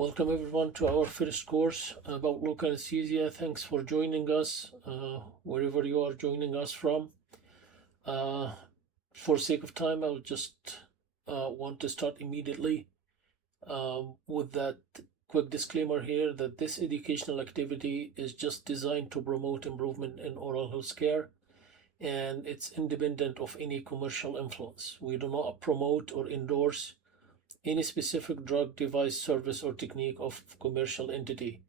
Welcome everyone to our first course about local anesthesia. Thanks for joining us wherever you are joining us from. For sake of time, I'll just want to start immediately with that quick disclaimer here that this educational activity is just designed to promote improvement in oral health care, and it's independent of any commercial influence. We do not promote or endorse any specific drug, device, service, or technique of commercial entity.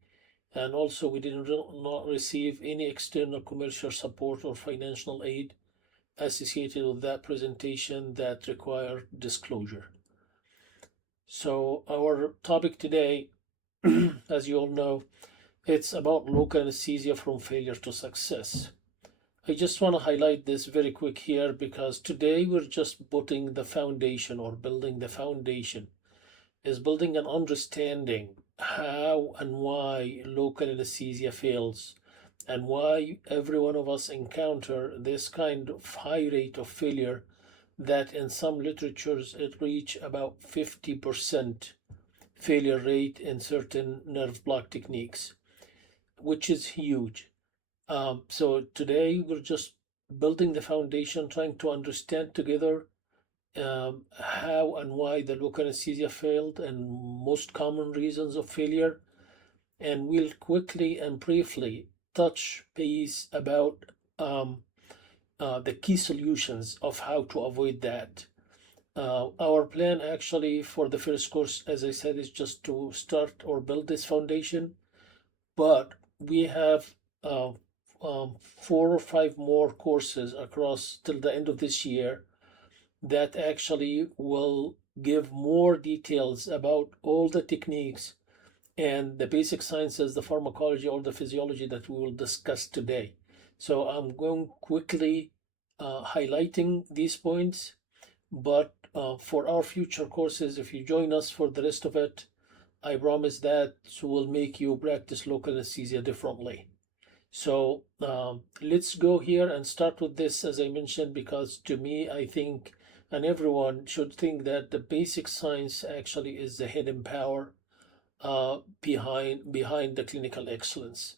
And also, we did not receive any external commercial support or financial aid associated with that presentation that require disclosure. So our topic today, as you all know, it's about local anesthesia from failure to success. I just want to highlight this very quick here because today we're just putting the foundation or building the foundation, is building an understanding how and why local anesthesia fails and why every one of us encounter this kind of high rate of failure that in some literatures it reach about 50% failure rate in certain nerve block techniques, which is huge. So today we're just building the foundation, trying to understand together how and why the local anesthesia failed and most common reasons of failure. And we'll quickly and briefly touch base about the key solutions of how to avoid that. Our plan actually for the first course, as I said, is just to start or build this foundation, but we have 4 or 5 more courses across till the end of this year that actually will give more details about all the techniques and the basic sciences, the pharmacology or the physiology that we will discuss today. So I'm going quickly highlighting these points, but for our future courses, if you join us for the rest of it, I promise that will make you practice local anesthesia differently. So let's go here and start with this, as I mentioned, because to me, I think, and everyone should think that the basic science actually is the hidden power behind the clinical excellence.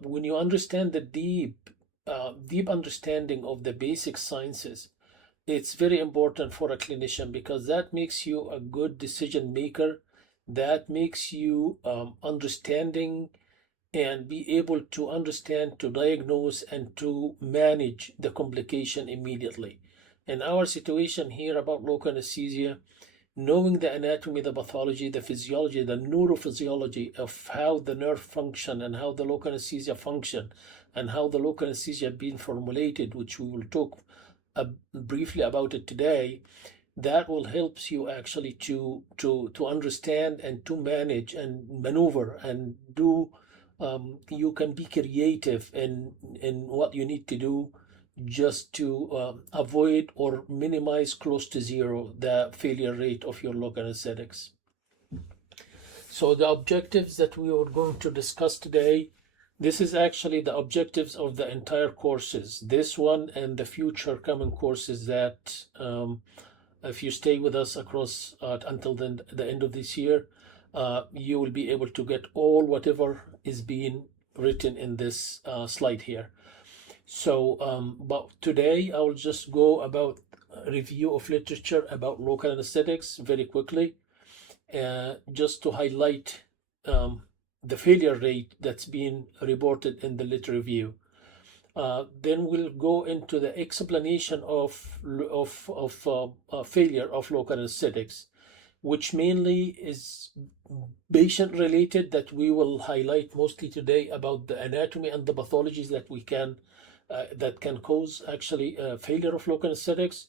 When you understand the deep understanding of the basic sciences, it's very important for a clinician because that makes you a good decision maker. That makes you understanding and be able to understand, to diagnose, and to manage the complication immediately. In our situation here about local anesthesia, knowing the anatomy, the pathology, the physiology, the neurophysiology of how the nerve function and how the local anesthesia function and how the local anesthesia being formulated, which we will talk briefly about it today, that will help you actually to understand and to manage and maneuver and do. You can be creative in what you need to do just to avoid or minimize close to zero the failure rate of your local anesthetics. So the objectives that we are going to discuss today, this is actually the objectives of the entire courses, this one and the future coming courses that if you stay with us across until the end of this year, you will be able to get all whatever is being written in this slide here. So, but today I will just go about a review of literature about local anesthetics very quickly, just to highlight the failure rate that's been reported in the lit review. Then we'll go into the explanation of failure of local anesthetics, which mainly is patient related, that we will highlight mostly today about the anatomy and the pathologies that we can that can cause actually failure of local anesthetics.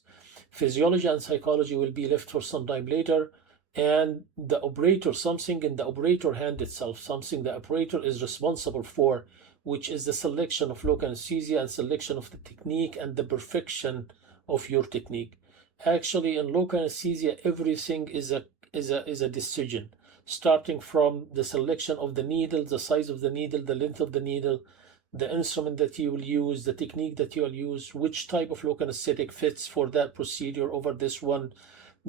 Physiology and psychology will be left for some time later, and the operator, something in the operator hand itself, something the operator is responsible for, which is the selection of local anesthesia and selection of the technique and the perfection of your technique. Actually, in local anesthesia, everything is a decision, starting from the selection of the needle, the size of the needle, the length of the needle, the instrument that you will use, the technique that you will use, which type of local anesthetic fits for that procedure over this one,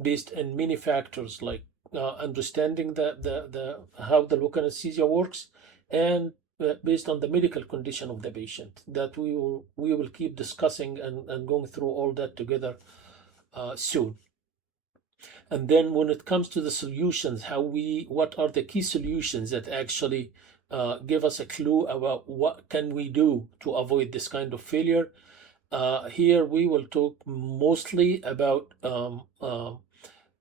based on many factors like understanding the how the local anesthesia works, and based on the medical condition of the patient, that we will keep discussing and going through all that together soon. And then when it comes to the solutions, what are the key solutions that actually give us a clue about what can we do to avoid this kind of failure. Here we will talk mostly about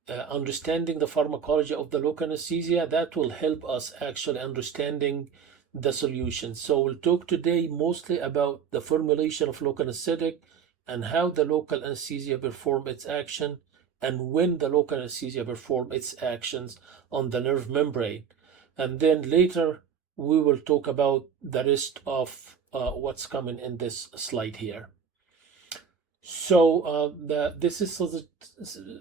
understanding the pharmacology of the local anesthesia. That will help us actually understanding the solution. So we'll talk today mostly about the formulation of local anesthetic and how the local anesthesia perform its action, and when the local anesthesia perform its actions on the nerve membrane. And then later we will talk about the rest of what's coming in this slide here. So this is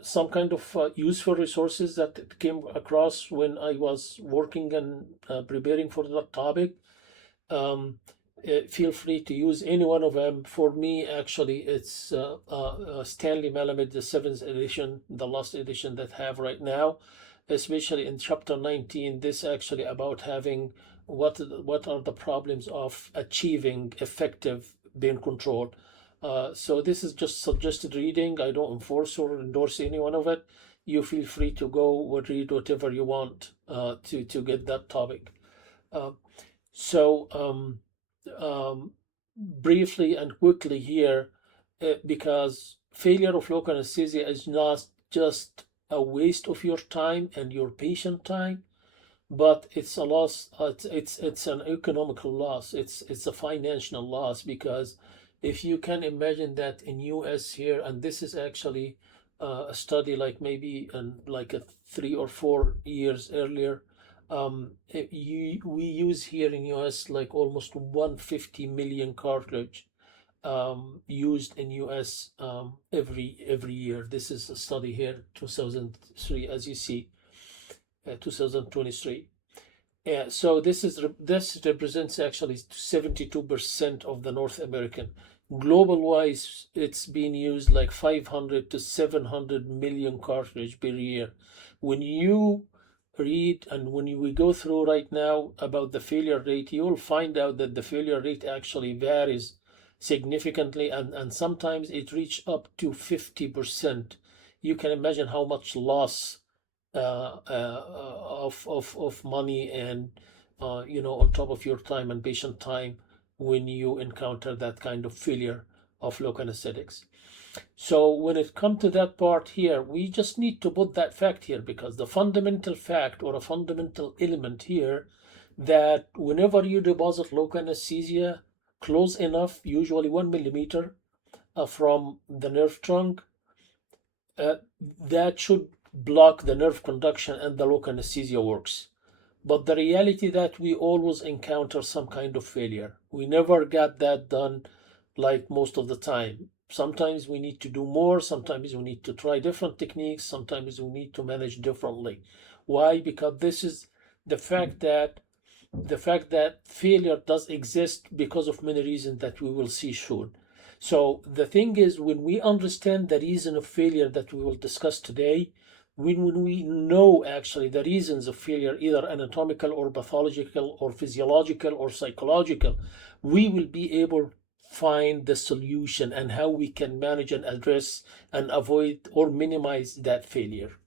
some kind of useful resources that came across when I was working and preparing for that topic. Feel free to use any one of them. For me, actually, it's Stanley Malamud, the 7th edition, the last edition that I have right now, especially in chapter 19. This actually about having what are the problems of achieving effective pain control. So this is just suggested reading. I don't enforce or endorse any one of it. You feel free to go and read whatever you want to get that topic. Briefly and quickly here, because failure of local anesthesia is not just a waste of your time and your patient time, but it's a loss. It's an economical loss. It's a financial loss, because if you can imagine that in US here, and this is actually a study like maybe like 3 or 4 years earlier, we use here in US like almost 150 million cartridge used in US every year. This is a study here, 2003, as you see, 2023. So this represents actually 72% of the North American. Global wise, it's being used like 500 to 700 million cartridge per year. When you read and when we go through right now about the failure rate, you will find out that the failure rate actually varies significantly, and sometimes it reaches up to 50%. You can imagine how much loss of money and on top of your time and patient time when you encounter that kind of failure of local anesthetics. So when it comes to that part here, we just need to put that fact here, because the fundamental fact or a fundamental element here, that whenever you deposit local anesthesia close enough, usually 1 millimeter from the nerve trunk, that should block the nerve conduction and the local anesthesia works. But the reality that we always encounter some kind of failure. We never got that done like most of the time. Sometimes we need to do more, sometimes we need to try different techniques, sometimes we need to manage differently. Why? Because this is the fact that failure does exist because of many reasons that we will see soon. So the thing is, when we understand the reason of failure that we will discuss today, when we know actually the reasons of failure, either anatomical or pathological or physiological or psychological, we will be able to find the solution and how we can manage and address and avoid or minimize that failure.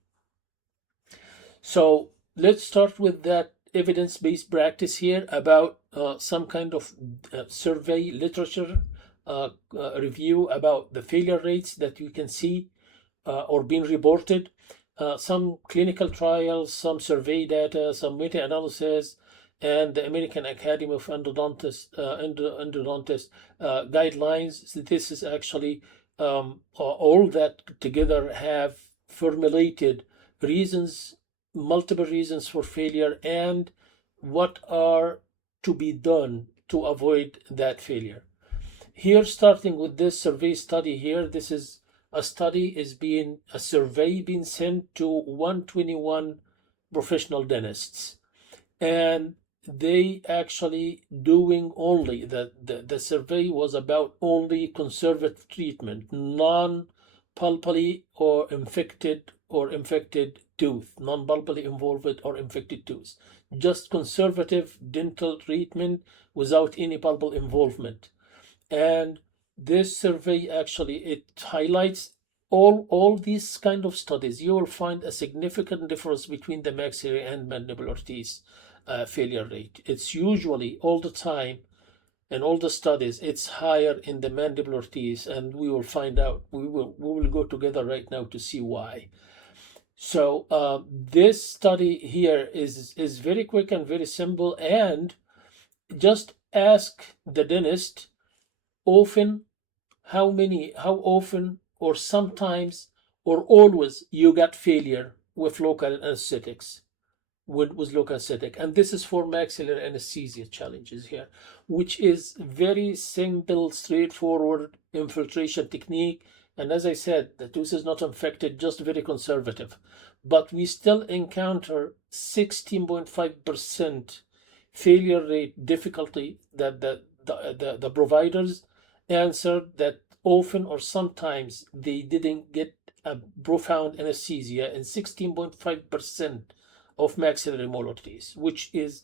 So let's start with that evidence-based practice here about some kind of survey literature review about the failure rates that you can see or being reported. Some clinical trials, some survey data, some meta-analysis, and the American Academy of Endodontists guidelines. This is actually all that together have formulated reasons, multiple reasons for failure, and what are to be done to avoid that failure. Here, starting with this survey study here, this is a survey being sent to 121 professional dentists, and they actually doing only the survey was about only conservative treatment, non-pulpally or infected tooth, non-bulbally involved or infected tooth. Just conservative dental treatment without any bulbal involvement. And this survey actually, it highlights all these kind of studies. You will find a significant difference between the maxillary and mandibular teeth failure rate. It's usually all the time in all the studies, it's higher in the mandibular teeth, and we will find out. We will go together right now to see why. So this study here is very quick and very simple, and just ask the dentist often how often or sometimes or always you got failure with local anesthetics with local anesthetic. And this is for maxillary anesthesia challenges here, which is very simple, straightforward infiltration technique. And as I said, the tooth is not infected, just very conservative. But we still encounter 16.5% failure rate difficulty that the providers answered that often or sometimes they didn't get a profound anesthesia in 16.5% of maxillary molar teeth, which is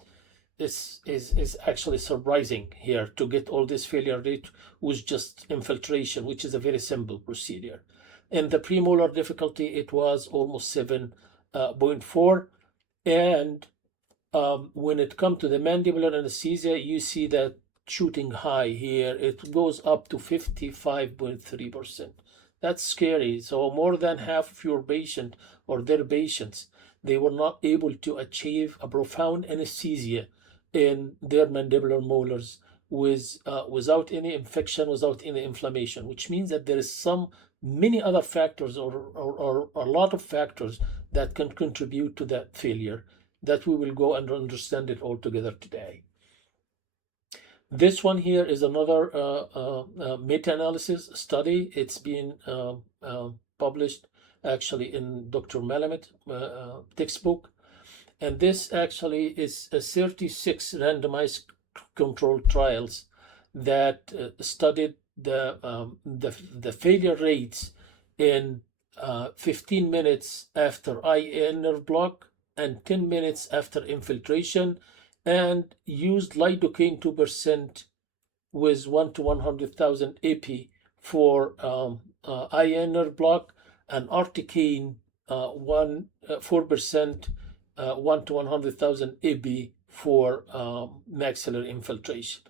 actually surprising here to get all this failure rate with just infiltration, which is a very simple procedure. In the premolar difficulty, it was almost 7.4, and when it comes to the mandibular anesthesia, you see that shooting high here. It goes up to 55.3%. That's scary. So more than half of your patient or their patients, they were not able to achieve a profound anesthesia in their mandibular molars without any infection, without any inflammation, which means that there is many other factors or a lot of factors that can contribute to that failure that we will go and understand it all together today. This one here is another meta-analysis study. It's been published actually in Dr. Malamet textbook. And this actually is a 36 randomized controlled trials that studied the failure rates in 15 minutes after IAN nerve block and 10 minutes after infiltration, and used lidocaine 2% with 1 to 100,000 AP for IAN nerve block, and articaine 4%, 1 to 100,000 AB for maxillary infiltration.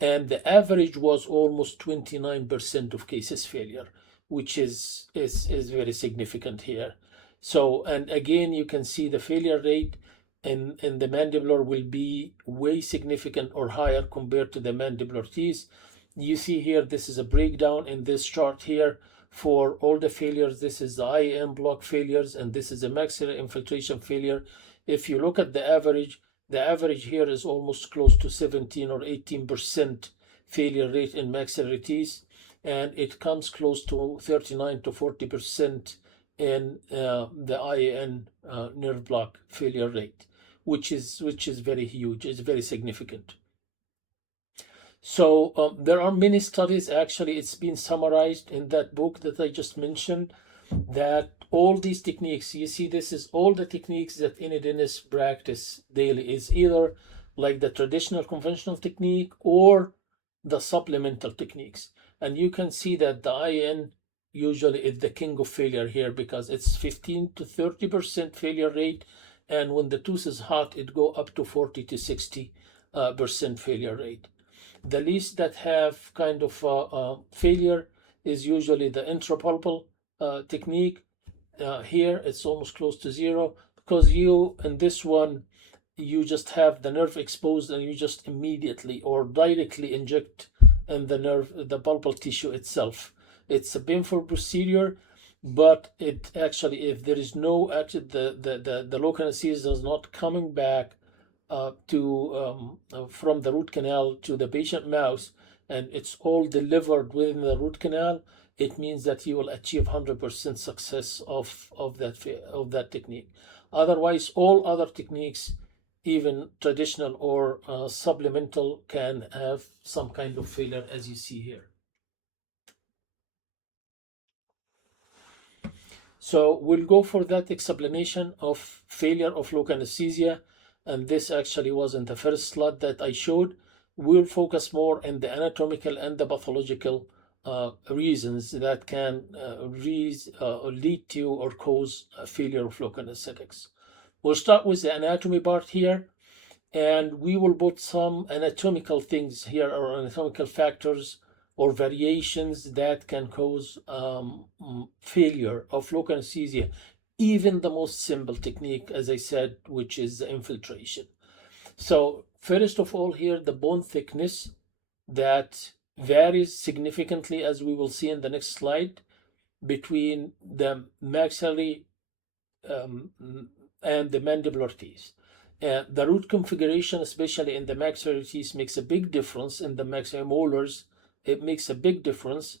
And the average was almost 29% of cases failure, which is very significant here. So, and again, you can see the failure rate in the mandibular will be way significant or higher compared to the mandibular teeth. You see here, this is a breakdown in this chart here for all the failures. This is the IAN block failures, and this is the maxillary infiltration failure. If you look at the average here is almost close to 17 or 18% failure rate in maxillary teeth, and it comes close to 39 to 40% in the IAN nerve block failure rate, which is very huge. It's very significant. So there are many studies. Actually, it's been summarized in that book that I just mentioned, that all these techniques, you see, this is all the techniques that any dentist practice daily, is either like the traditional conventional technique or the supplemental techniques. And you can see that the IN usually is the king of failure here, because it's 15 to 30% failure rate, and when the tooth is hot, it go up to 40 to 60% failure rate. The least that have kind of failure is usually the intrapulpal technique. Here it's almost close to zero, because you, in this one, you just have the nerve exposed and you just immediately or directly inject in the nerve, the pulpal tissue itself. It's a painful procedure, but it actually, if there is no, actually the local anesthesia is not coming back from the root canal to the patient mouth, and it's all delivered within the root canal, it means that you will achieve 100% success of that technique. Otherwise, all other techniques, even traditional or supplemental, can have some kind of failure, as you see here. So we'll go for that explanation of failure of local anesthesia. And this actually was in the first slide that I showed. We'll focus more on the anatomical and the pathological reasons that can lead to or cause failure of local anesthetics. We'll start with the anatomy part here, and we will put some anatomical things here or anatomical factors or variations that can cause failure of local anesthesia, even the most simple technique, as I said, which is the infiltration. So first of all here, the bone thickness that varies significantly, as we will see in the next slide, between the maxillary and the mandibular teeth. The root configuration, especially in the maxillary teeth, makes a big difference. In the maxillary molars, it makes a big difference.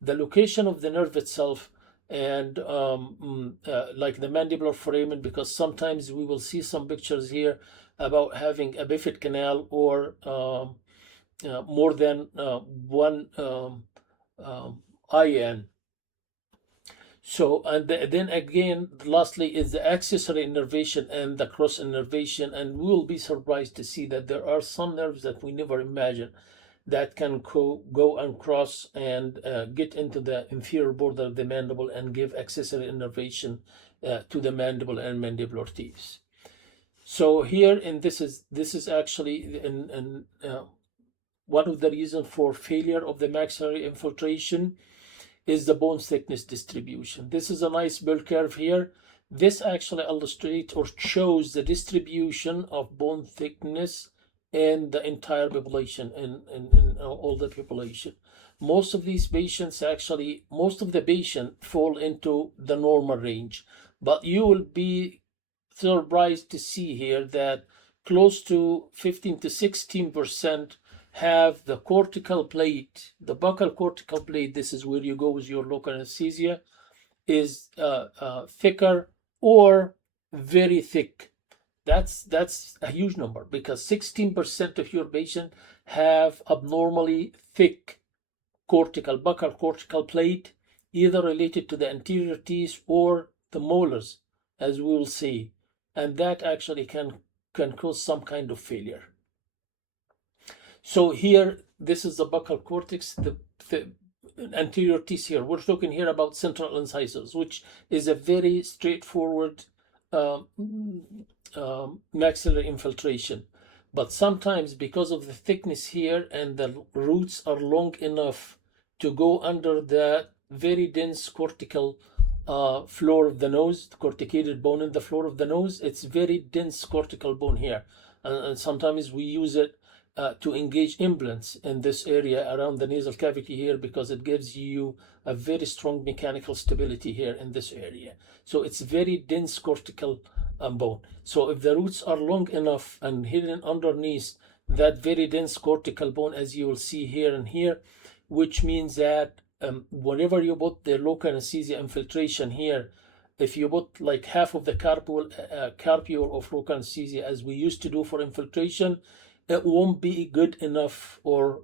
The location of the nerve itself, and like the mandibular foramen, because sometimes we will see some pictures here about having a bifid canal or more than one IN. So, and then again, lastly, is the accessory innervation and the cross innervation. And we will be surprised to see that there are some nerves that we never imagined that can go and cross and get into the inferior border of the mandible and give accessory innervation to the mandible and mandibular teeth. So here, and this is actually one of the reasons for failure of the maxillary infiltration is the bone thickness distribution. This is a nice bell curve here. This actually illustrates or shows the distribution of bone thickness in the entire population, in all the population. Most of these patients actually, most of the patients fall into the normal range, but you will be surprised to see here that close to 15 to 16% have the cortical plate, the buccal cortical plate. This is where you go with your local anesthesia, is thicker or very thick. That's a huge number, because 16% of your patients have abnormally thick buccal cortical plate, either related to the anterior teeth or the molars, as we will see, and that actually can cause some kind of failure. So here, this is the buccal cortex, the anterior teeth here. We're talking here about central incisors, which is a very straightforward maxillary infiltration. But sometimes, because of the thickness here and the roots are long enough to go under the very dense cortical floor of the nose, the corticated bone in the floor of the nose, it's very dense cortical bone here. And sometimes we use it to engage implants in this area around the nasal cavity here, because it gives you a very strong mechanical stability here in this area. So it's very dense cortical bone. So if the roots are long enough and hidden underneath that very dense cortical bone, as you will see here and here, which means that whenever you put the local anesthesia infiltration here, if you put like half of the carpule of local anesthesia, as we used to do for infiltration, it won't be good enough or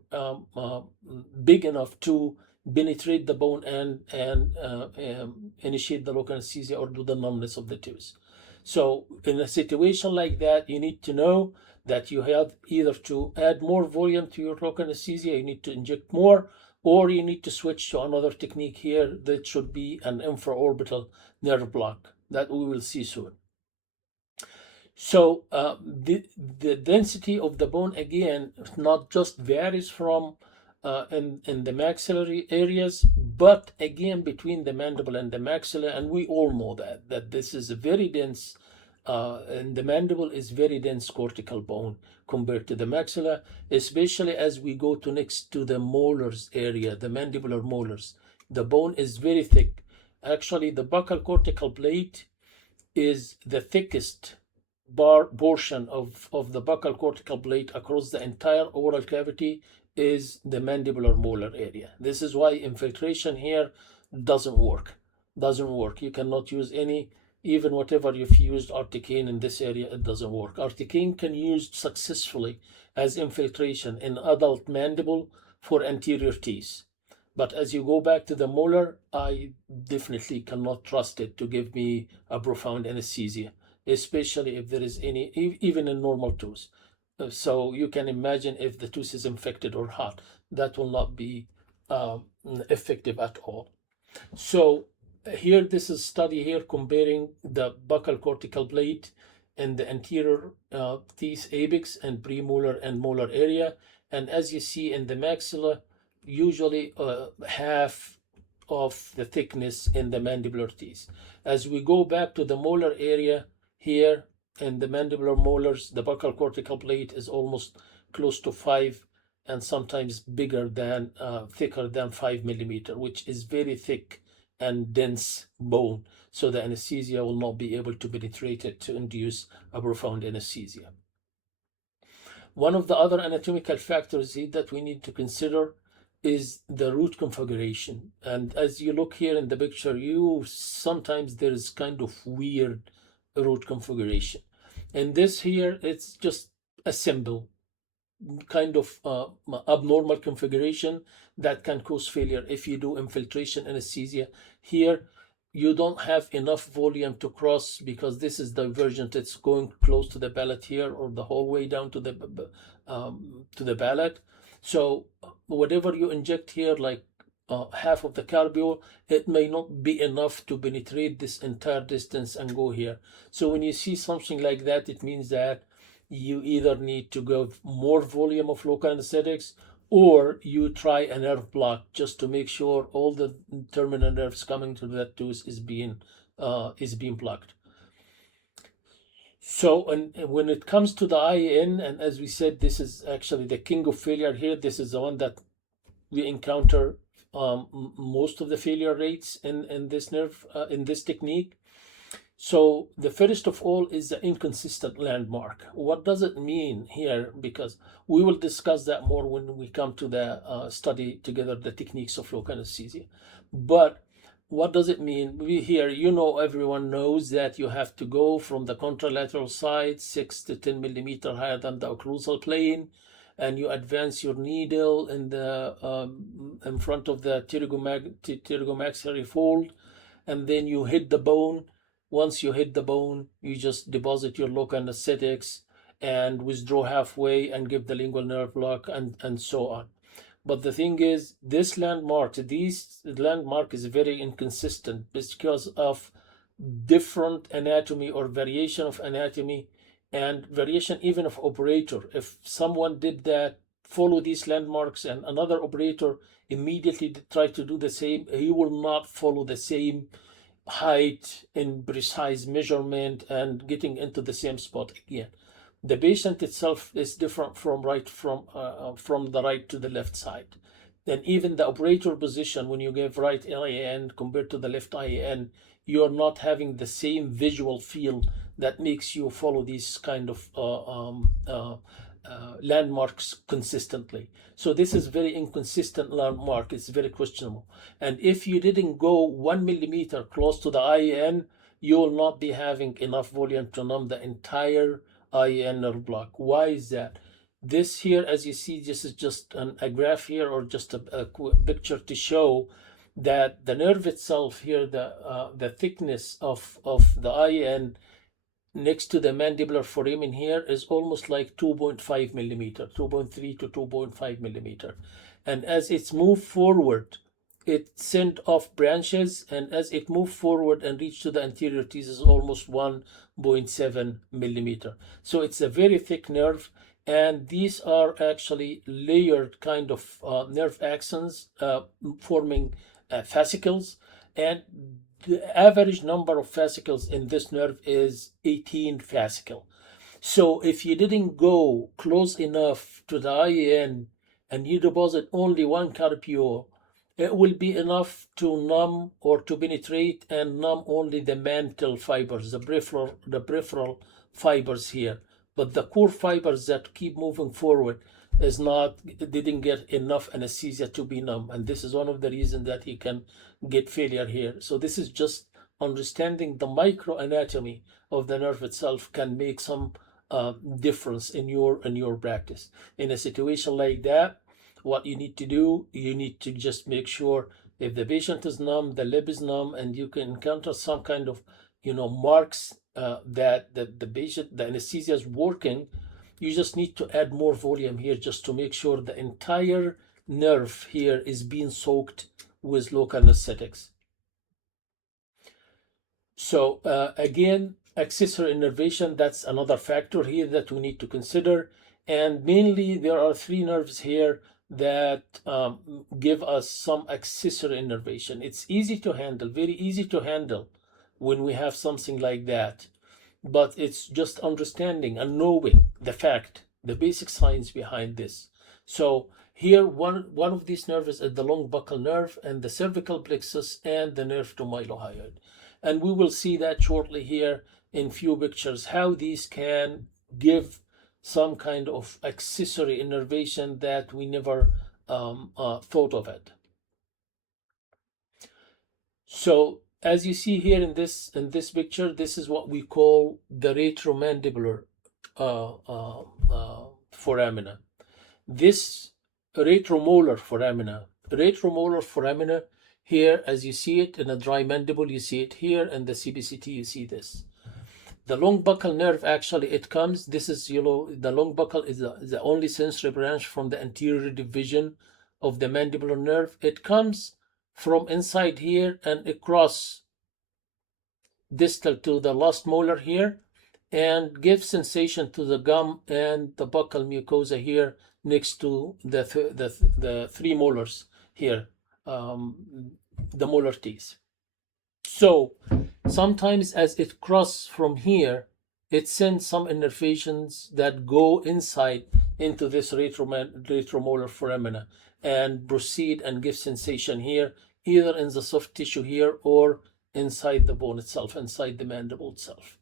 big enough to penetrate the bone and initiate the local anesthesia or do the numbness of the tooth. So in a situation like that, you need to know that you have either to add more volume to your local anesthesia, you need to inject more, or you need to switch to another technique here that should be an infraorbital nerve block that we will see soon. So the density of the bone, again, not just varies from in the maxillary areas, but again between the mandible and the maxilla, and we all know that this is a very dense, and the mandible is very dense cortical bone compared to the maxilla, especially as we go to next to the molars area, the mandibular molars. The bone is very thick. Actually, the buccal cortical plate is the thickest portion of the buccal cortical plate across the entire oral cavity is the mandibular molar area. This is why infiltration here doesn't work. You cannot use any, even whatever you've used articaine in this area, it doesn't work. Articaine can use successfully as infiltration in adult mandible for anterior teeth, But as you go back to the molar, I definitely cannot trust it to give me a profound anesthesia, especially if there is any, even in normal tooth. So you can imagine if the tooth is infected or hot, that will not be um, effective at all. So here, this is study here comparing the buccal cortical plate in the anterior teeth apex and premolar and molar area. And as you see in the maxilla, usually half of the thickness in the mandibular teeth. As we go back to the molar area here in the mandibular molars, the buccal cortical plate is almost close to 5 and sometimes bigger than, thicker than 5 millimeter, which is very thick and dense bone. So the anesthesia will not be able to penetrate it to induce a profound anesthesia. One of the other anatomical factors that we need to consider is the root configuration. And as you look here in the picture, sometimes there is kind of weird root configuration. And this here, it's just a simple kind of abnormal configuration that can cause failure if you do infiltration anesthesia. Here, you don't have enough volume to cross because this is divergent. It's going close to the palate here, or the whole way down to the palate. So whatever you inject here, like half of the carbule, it may not be enough to penetrate this entire distance and go here. So when you see something like that, it means that you either need to give more volume of local anesthetics, or you try a nerve block just to make sure all the terminal nerves coming to that tooth is being blocked. So, and when it comes to the IAN, and as we said, this is actually the king of failure here. This is the one that we encounter most of the failure rates in this nerve, in this technique. So the first of all is the inconsistent landmark. What does it mean here? Because we will discuss that more when we come to the study together the techniques of local anesthesia. But what does it mean? Everyone knows that you have to go from the contralateral side 6 to 10 millimeter higher than the occlusal plane, and you advance your needle in front of the pterygomaxillary fold, and then you hit the bone. Once you hit the bone, you just deposit your local anesthetics and withdraw halfway and give the lingual nerve block and so on. But the thing is, this landmark is very inconsistent because of different anatomy or variation of anatomy and variation even of operator. If someone did that, follow these landmarks, and another operator immediately try to do the same, he will not follow the same height in precise measurement and getting into the same spot again. The patient itself is different from the right to the left side. And even the operator position, when you give right IAN compared to the left IAN, you're not having the same visual field that makes you follow these kind of landmarks consistently. So this is very inconsistent landmark. It's very questionable. And if you didn't go 1 millimeter close to the IAN, you will not be having enough volume to numb the entire IAN nerve block. Why is that? This here, as you see, this is just a graph here, or just a picture to show that the nerve itself here, the thickness of the IAN next to the mandibular foramen here is almost like 2.5 millimeter, 2.3 to 2.5 millimeter. And as it's moved forward, it sent off branches, and as it moved forward and reached to the anterior teeth is almost 1.7 millimeter. So it's a very thick nerve, and these are actually layered kind of nerve axons forming fascicles, and the average number of fascicles in this nerve is 18 fascicle. So if you didn't go close enough to the IAN and you deposit only one carpule, it will be enough to numb or to penetrate and numb only the mantle fibers, the peripheral fibers here. But the core fibers that keep moving forward didn't get enough anesthesia to be numb. And this is one of the reasons that he can get failure here. So this is just understanding the microanatomy of the nerve itself can make some difference in your practice. In a situation like that, what you need to do, you need to just make sure if the patient is numb, the lip is numb, and you can encounter some kind of, marks that the patient, the anesthesia is working, you just need to add more volume here just to make sure the entire nerve here is being soaked with local anesthetics. So again, accessory innervation, that's another factor here that we need to consider. And mainly there are three nerves here that give us some accessory innervation. It's easy to handle, very easy to handle when we have something like that. But it's just understanding and knowing the fact, the basic science behind this. So here, one of these nerves is the long buccal nerve and the cervical plexus and the nerve to mylohyoid. And we will see that shortly here in few pictures, how these can give some kind of accessory innervation that we never thought of it. So as you see here in this picture, this is what we call the retromandibular foramina. This retromolar foramina here, as you see it in a dry mandible, you see it here, and the CBCT, you see this. The long buccal nerve, actually, it comes, this is, the long buccal is the only sensory branch from the anterior division of the mandibular nerve. It comes from inside here and across distal to the last molar here, and gives sensation to the gum and the buccal mucosa here next to the three molars here, the molar teeth. So sometimes as it crosses from here, it sends some innervations that go inside into this retromolar foramina and proceed and give sensation here, either in the soft tissue here or inside the bone itself, inside the mandible itself.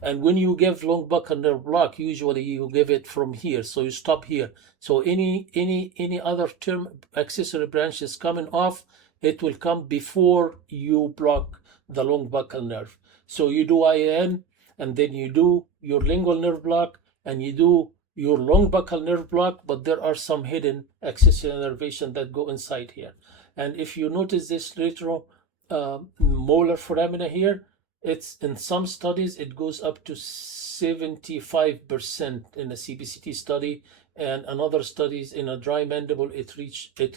And when you give long buccal nerve block, usually you give it from here, so you stop here. So any other term accessory branches coming off, it will come before you block the long buccal nerve. So you do IAN, and then you do your lingual nerve block, and you do your long buccal nerve block, but there are some hidden accessory innervation that go inside here. And if you notice this retromolar foramina here, it's in some studies it goes up to 75% in a CBCT study, and another studies in a dry mandible it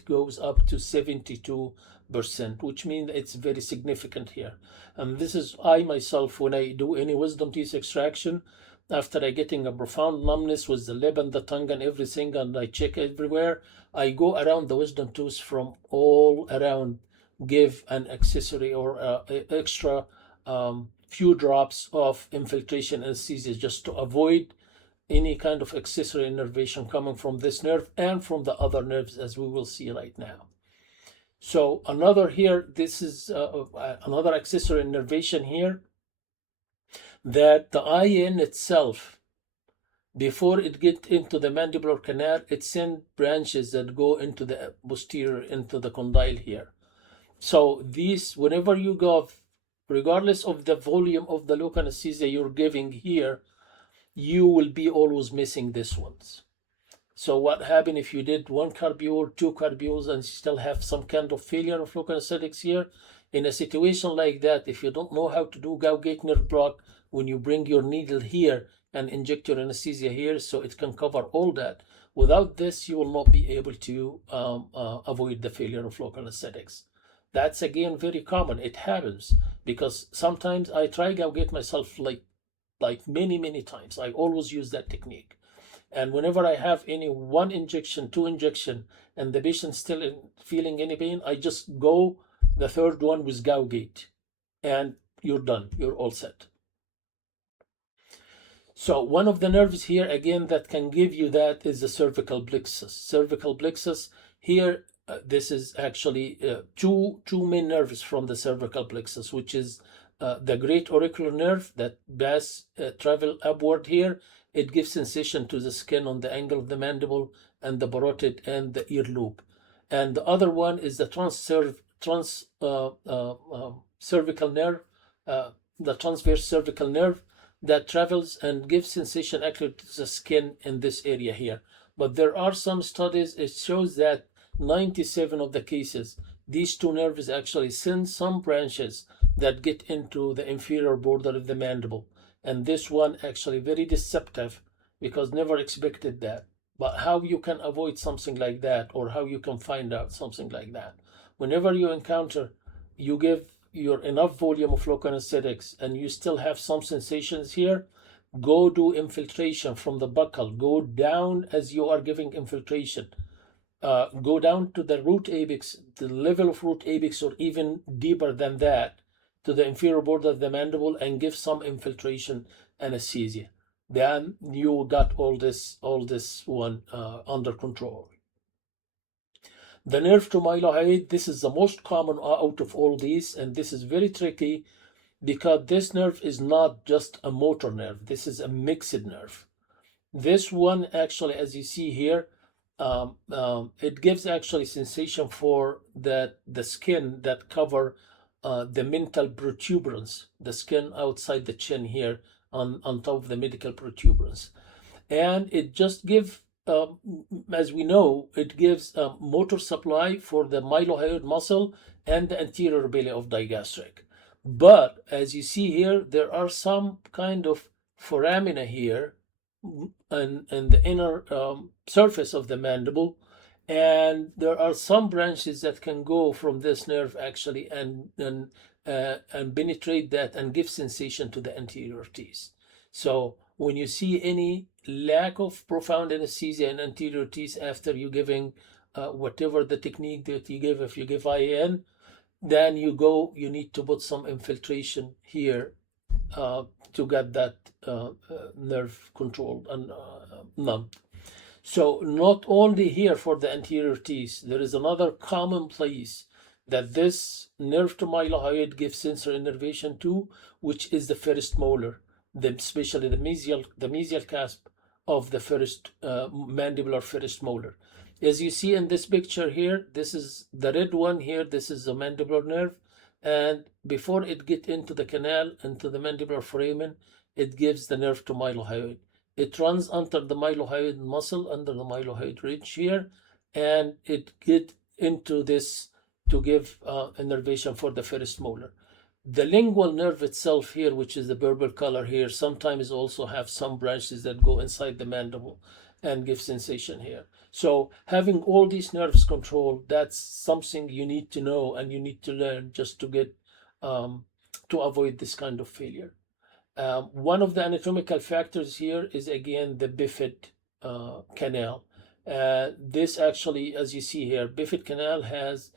goes up to 72%, which means it's very significant here. And this is, I myself, when I do any wisdom teeth extraction, after I getting a profound numbness with the lip and the tongue and everything, and I check everywhere, I go around the wisdom tooth from all around, give an accessory or extra few drops of infiltration anesthesia just to avoid any kind of accessory innervation coming from this nerve and from the other nerves, as we will see right now. So another here, this is another accessory innervation here, that the IN itself, before it get into the mandibular canal, it sends branches that go into the posterior, into the condyle here. So these, whenever you go, regardless of the volume of the local anesthesia you're giving here, you will be always missing these ones. So what happened if you did one carbule, two carbules, and still have some kind of failure of local anesthetics here? In a situation like that, if you don't know how to do Gauge nerve block, when you bring your needle here and inject your anesthesia here, so it can cover all that. Without this, you will not be able to avoid the failure of local anesthetics. That's again very common. It happens because sometimes I try Gauge myself like many times. I always use that technique. And whenever I have any one injection, two injection, and the patient still feeling any pain, I just go the third one with Gauge, and you're done. You're all set. So one of the nerves here again that can give you that is the cervical plexus. Cervical plexus here, this is actually two main nerves from the cervical plexus, which is the great auricular nerve that travel upward here. It gives sensation to the skin on the angle of the mandible and the parotid and the ear loop. And the other one is the cervical nerve, the transverse cervical nerve, that travels and gives sensation actually to the skin in this area here. But there are some studies, it shows that 97 of the cases, these two nerves actually send some branches that get into the inferior border of the mandible. And this one actually very deceptive because never expected that. But how you can avoid something like that, or how you can find out something like that? Whenever you encounter, you give your enough volume of local anesthetics and you still have some sensations here, go do infiltration from the buccal. Go down as you are giving infiltration. Go down to the root apex, the level of root apex, or even deeper than that, to the inferior border of the mandible, and give some infiltration anesthesia. Then you got all this one under control. The nerve to mylohyoid, this is the most common out of all these, and this is very tricky because this nerve is not just a motor nerve. This is a mixed nerve. This one actually, as you see here, it gives actually sensation for the skin that cover the mental protuberance, the skin outside the chin here on top of the medial protuberance. And it just gives, as we know, it gives motor supply for the mylohyoid muscle and the anterior belly of digastric. But as you see here, there are some kind of foramina here and the inner surface of the mandible, and there are some branches that can go from this nerve actually and penetrate that and give sensation to the anterior teeth. So when you see any lack of profound anesthesia in anterior teeth after you giving whatever the technique that you give, if you give IAN, then you need to put some infiltration here to get that nerve controlled and numbed. So not only here for the anterior teeth, there is another common place that this nerve to mylohyoid gives sensory innervation to, which is the first molar, especially the mesial cusp of the first mandibular first molar. As you see in this picture here, this is the red one here, this is the mandibular nerve, and before it get into the canal, into the mandibular foramen, it gives the nerve to mylohyoid. It runs under the mylohyoid muscle, under the mylohyoid ridge here, and it get into this to give innervation for the first molar. The lingual nerve itself here, which is the purple color here, sometimes also have some branches that go inside the mandible and give sensation here. So having all these nerves controlled, that's something you need to know and you need to learn just to get to avoid this kind of failure. One of the anatomical factors here is again the bifid canal. This actually, as you see here, bifid canal has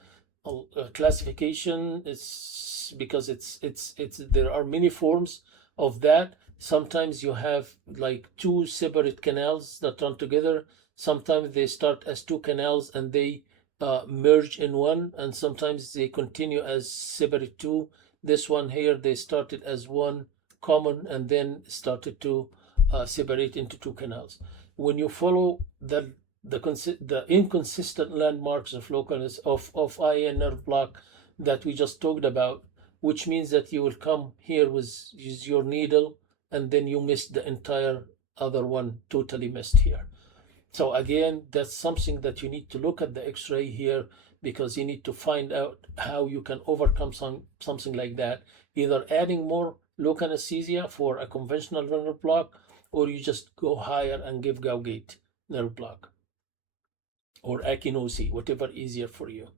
a classification. It's because it's there are many forms of that. Sometimes you have like two separate canals that run together. Sometimes they start as two canals and they merge in one, and sometimes they continue as separate two. This one here, they started as one common and then started to separate into two canals. When you follow the inconsistent landmarks of localness of IN nerve block that we just talked about, which means that you will come here with your needle and then you missed the entire other one, totally missed here. So again, that's something that you need to look at the x-ray here, because you need to find out how you can overcome something like that, either adding more local anesthesia for a conventional nerve block, or you just go higher and give Gauguin nerve block or Akinosi, whatever easier for you.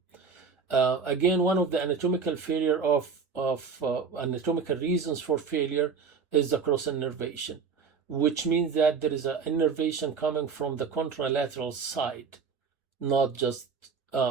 Again, one of the anatomical failure of anatomical reasons for failure is the cross innervation, which means that there is an innervation coming from the contralateral side, not just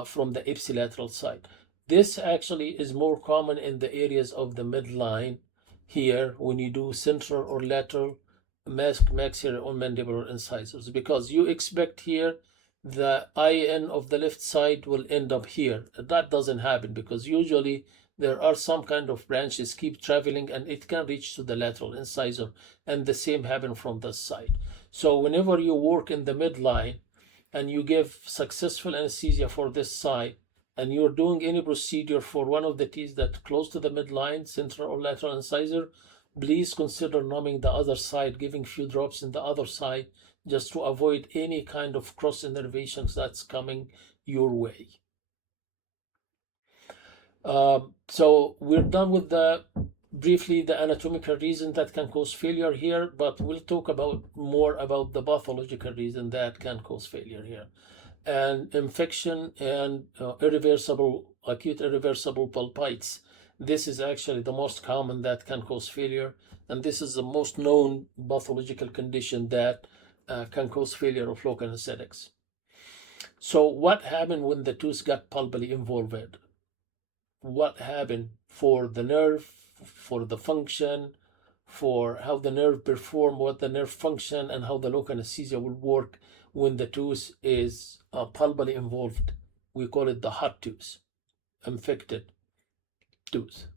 from the ipsilateral side. This actually is more common in the areas of the midline here when you do central or lateral maxillary or mandibular incisors, because you expect here the IN of the left side will end up here. That doesn't happen because usually there are some kind of branches keep traveling and it can reach to the lateral incisor, and the same happen from this side. So whenever you work in the midline and you give successful anesthesia for this side, and you're doing any procedure for one of the teeth that close to the midline, central or lateral incisor, please consider numbing the other side, giving few drops in the other side, just to avoid any kind of cross innervations that's coming your way. So we're done with briefly the anatomical reason that can cause failure here, but we'll talk more about the pathological reason that can cause failure here. And infection and acute irreversible pulpitis. This is actually the most common that can cause failure, and this is the most known pathological condition that can cause failure of local anesthetics. So what happened when the tooth got pulpily involved? What happened for the nerve, for the function, for how the nerve perform, what the nerve function, and how the local anesthesia will work when the tooth is pulpily involved. We call it the hot tooth, infected tooth.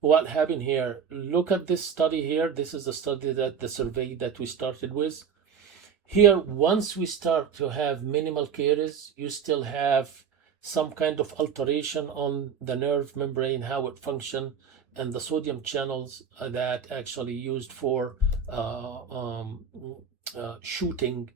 What happened here? Look at this study here. This is the study the survey that we started with. Here, once we start to have minimal caries, you still have some kind of alteration on the nerve membrane, how it functions, and the sodium channels that actually used for shooting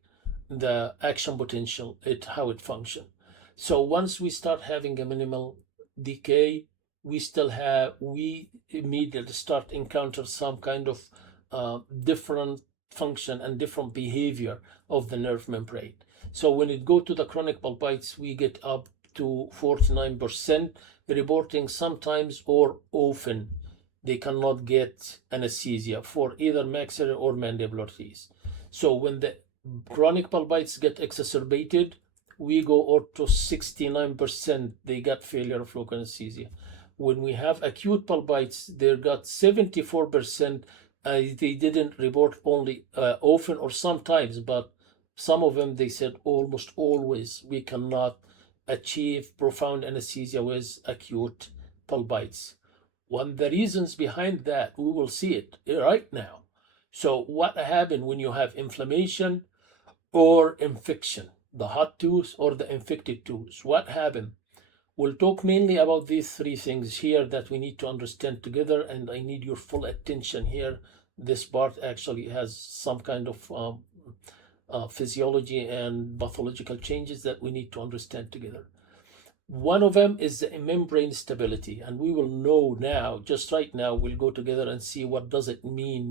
the action potential, how it functions. So once we start having a minimal decay, we immediately start encounter some kind of different function and different behavior of the nerve membrane. So when it go to the chronic pulpitis, we get up to 49% reporting sometimes or often they cannot get anesthesia for either maxillary or mandibular teeth. So when the chronic pulpitis get exacerbated, we go up to 69% they got failure of local anesthesia. When we have acute pulpitis, they got 74%. They didn't report only often or sometimes, but some of them they said almost always we cannot achieve profound anesthesia with acute pulpitis. One of the reasons behind that, we will see it right now. So what happened when you have inflammation or infection, the hot tooth or the infected tooth? What happened? We'll talk mainly about these three things here that we need to understand together, and I need your full attention here. This part actually has some kind of physiology and pathological changes that we need to understand together. One of them is the membrane stability, and we will know now, just right now, we'll go together and see what does it mean,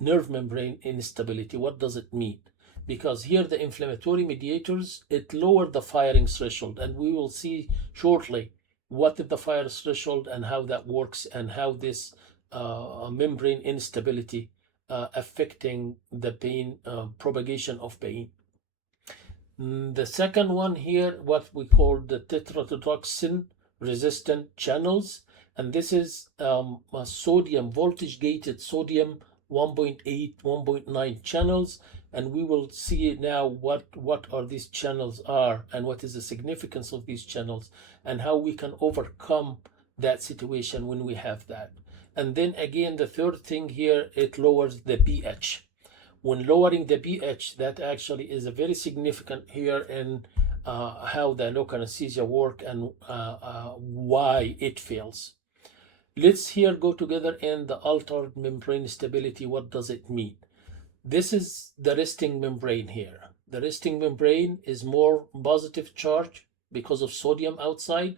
nerve membrane instability. What does it mean? Because here the inflammatory mediators, it lowered the firing threshold, and we will see shortly what is the fire threshold and how that works and how this membrane instability affecting the pain, propagation of pain. The second one here, what we call the tetrodotoxin resistant channels, and this is a sodium, voltage gated sodium 1.8, 1.9 channels, and we will see now what are these channels are and what is the significance of these channels and how we can overcome that situation when we have that. And then again, the third thing here, it lowers the pH. When lowering the pH, that actually is a very significant here in how the local anesthesia work and why it fails. Let's here go together in the altered membrane stability. What does it mean? This is the resting membrane here. The resting membrane is more positive charge because of sodium outside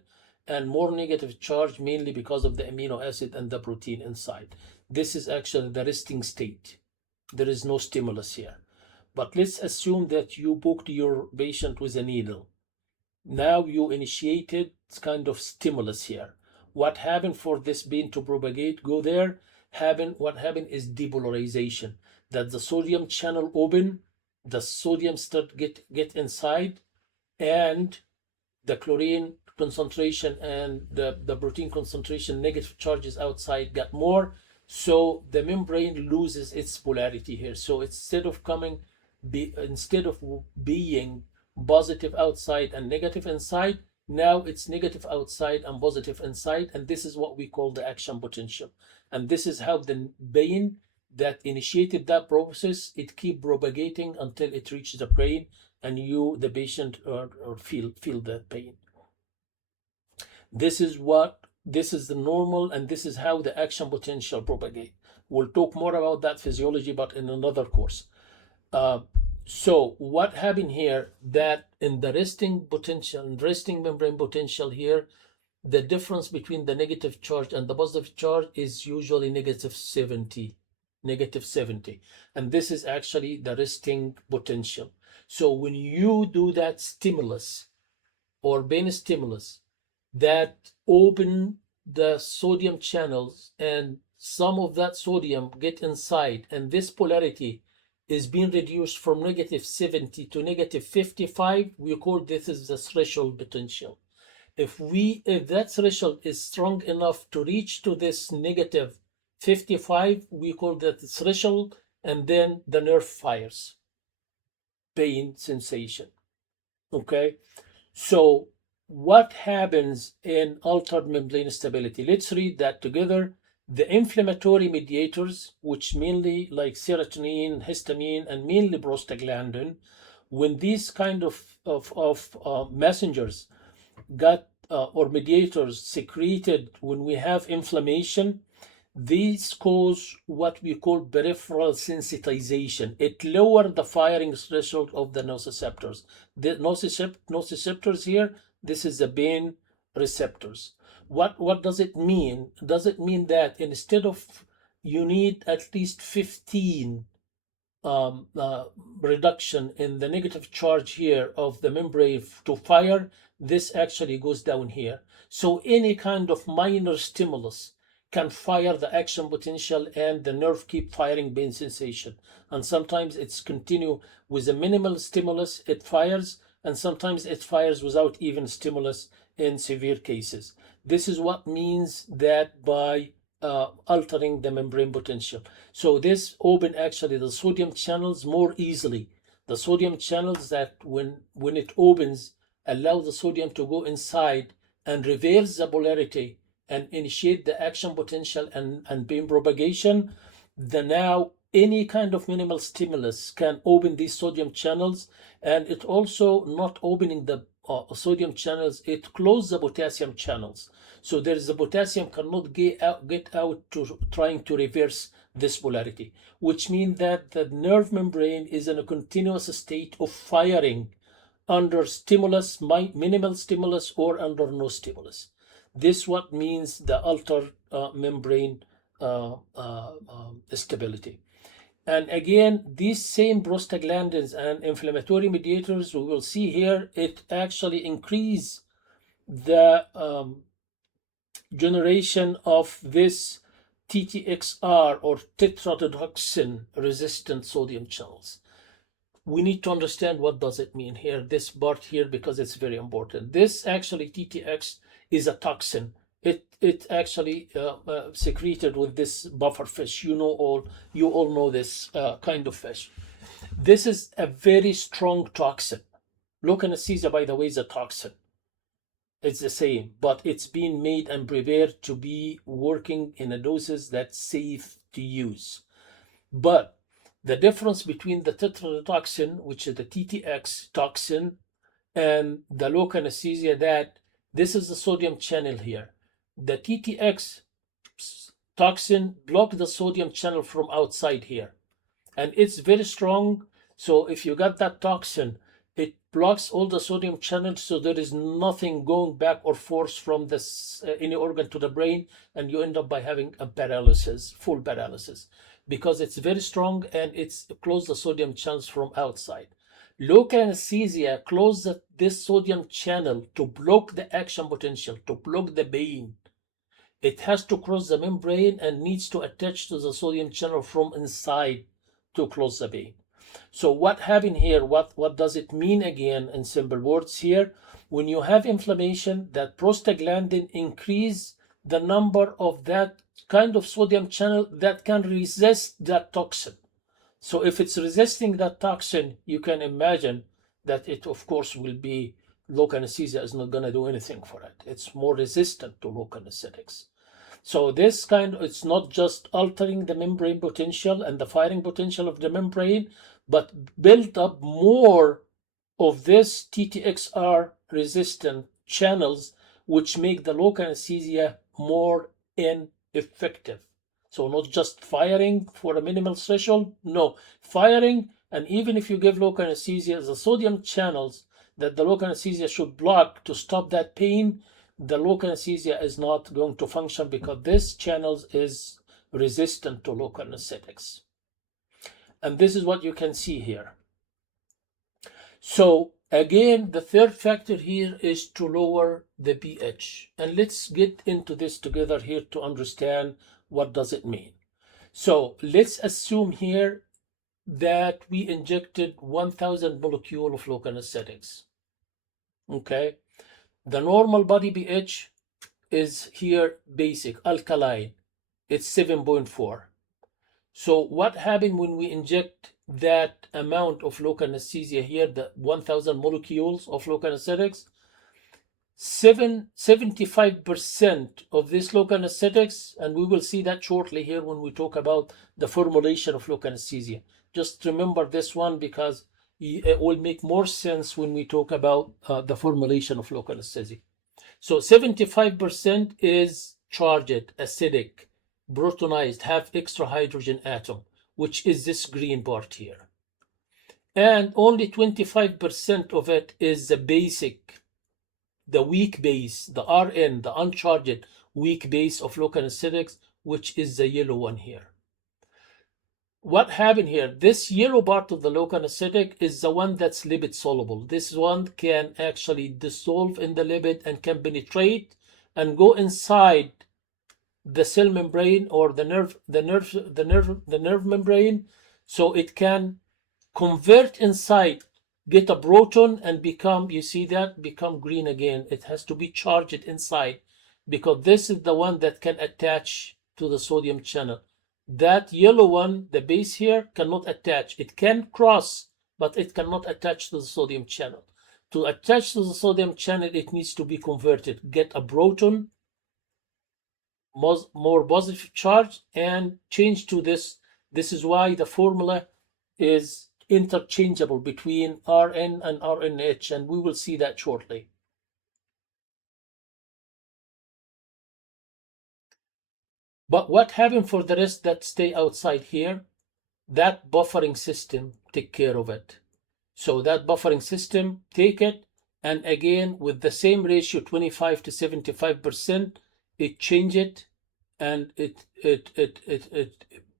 and more negative charge mainly because of the amino acid and the protein inside. This is actually the resting state. There is no stimulus here. But let's assume that you booked your patient with a needle. Now you initiated kind of stimulus here. What happened for this pain to propagate, go there, what happened is depolarization. That the sodium channel open, the sodium start get inside, and the chlorine concentration and the protein concentration, negative charges outside got more. So the membrane loses its polarity here. So instead of being positive outside and negative inside, now it's negative outside and positive inside, and this is what we call the action potential. And this is how the pain that initiated that process, it keep propagating until it reaches the brain, and you, the patient, or feel that pain. This is the normal, and this is how the action potential propagate. We'll talk more about that physiology, but in another course. Uh, so what happened here, that in the resting membrane potential here, the difference between the negative charge and the positive charge is usually negative 70. And this is actually the resting potential. So when you do that stimulus or Bain stimulus that open the sodium channels, and some of that sodium get inside, and this polarity is being reduced from negative 70 to negative 55, we call this is the threshold potential. If that threshold is strong enough to reach to this negative 55, we call that threshold, and then the nerve fires, pain sensation. Okay, so what happens in altered membrane stability? Let's read that together. The inflammatory mediators, which mainly like serotonin, histamine, and mainly prostaglandin, when these kind of messengers got or mediators secreted when we have inflammation, these cause what we call peripheral sensitization. It lowers the firing threshold of the nociceptors. The nociceptors here, this is the pain receptors. What does it mean? Does it mean that instead of you need at least 15 um, uh, reduction in the negative charge here of the membrane to fire, this actually goes down here. So any kind of minor stimulus can fire the action potential, and the nerve keep firing pain sensation. And sometimes it's continue with a minimal stimulus, it fires, and sometimes it fires without even stimulus in severe cases. This is what means that by altering the membrane potential. So this open actually the sodium channels more easily. The sodium channels that when it opens, allow the sodium to go inside and reverse the polarity and initiate the action potential and pain propagation. The now any kind of minimal stimulus can open these sodium channels, and it also not opening the sodium channels, it closes the potassium channels. So there is the potassium cannot get out to trying to reverse this polarity, which means that the nerve membrane is in a continuous state of firing under stimulus, minimal stimulus, or under no stimulus. This what means the altered membrane stability. And again, these same prostaglandins and inflammatory mediators, we will see here, it actually increase the generation of this TTXR or tetrodotoxin resistant sodium channels. We need to understand what does it mean here, this part here, because it's very important. This actually TTX is a toxin. It actually secreted with this buffer fish. You all know this kind of fish. This is a very strong toxin. Look, anesthesia, by the way, is a toxin. It's the same, but it's being made and prepared to be working in a doses that's safe to use. But the difference between the tetrodotoxin, which is the TTX toxin, and the local anesthesia, that this is the sodium channel here. The TTX toxin block the sodium channel from outside here, and it's very strong. So if you got that toxin, it blocks all the sodium channels, so there is nothing going back or forth from this any organ to the brain, and you end up by having a paralysis, full paralysis, because it's very strong and it's close the sodium channels from outside. Local anesthesia close this sodium channel to block the action potential, to block the pain. It has to cross the membrane and needs to attach to the sodium channel from inside to close the pain. So what happened here, what does it mean again in simple words here? When you have inflammation, that prostaglandin increase the number of that kind of sodium channel that can resist that toxin. So if it's resisting that toxin, you can imagine that it, of course, will be local anesthesia is not going to do anything for it. It's more resistant to local anesthetics. So this it's not just altering the membrane potential and the firing potential of the membrane, but build up more of this TTXR resistant channels, which make the local anesthesia more ineffective. So not just firing for a minimal threshold, no, firing And even if you give local anesthesia, the sodium channels that the local anesthesia should block to stop that pain, the local anesthesia is not going to function because this channel is resistant to local anesthetics. And this is what you can see here. So again, the third factor here is to lower the pH. And let's get into this together here to understand what does it mean. So let's assume here that we injected 1000 molecule of local anesthetics. Okay, the normal body pH is here basic, alkaline, it's 7.4. So what happened when we inject that amount of local anesthesia here, the 1000 molecules of local anesthetics? 75% of this local anesthetics, and we will see that shortly here when we talk about the formulation of local anesthesia. Just remember this one because it will make more sense when we talk about the formulation of local anesthesia. So 75% is charged, acidic, protonized, have extra hydrogen atom, which is this green part here. And only 25% of it is the basic, the weak base, the RN, the uncharged weak base of local anesthetics, which is the yellow one here. What happened here? This yellow part of the local anesthetic is the one that's lipid soluble. This one can actually dissolve in the lipid and can penetrate and go inside the cell membrane or the nerve membrane, so it can convert inside, get a proton and become, you see that, become green again. It has to be charged inside because this is the one that can attach to the sodium channel. That yellow one, the base here, cannot attach. It can cross, but it cannot attach to the sodium channel. To attach to the sodium channel, it needs to be converted, get a proton, more positive charge, and change to this. This is why the formula is interchangeable between Rn and RNH, and we will see that shortly. But what happened for the rest that stay outside here? That buffering system take care of it. So that buffering system take it, and again with the same ratio, 25 to 75%, it change it and it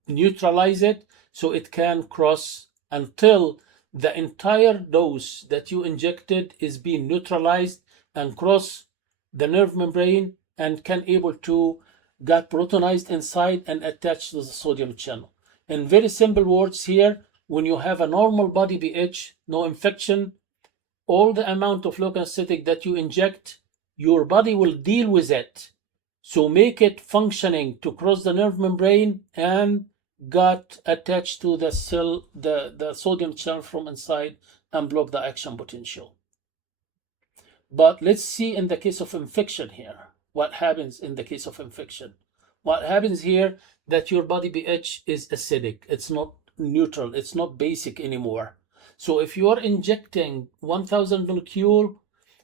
neutralize it so it can cross until the entire dose that you injected is being neutralized and cross the nerve membrane and can able to get protonized inside and attach to the sodium channel. In very simple words here, when you have a normal body pH, no infection, all the amount of local anesthetic that you inject, your body will deal with it. So make it functioning to cross the nerve membrane and got attached to the cell, the sodium channel from inside and block the action potential. But let's see in the case of infection here, what happens in the case of infection. What happens here that your body pH is acidic. It's not neutral. It's not basic anymore. So if you are injecting 1000 molecule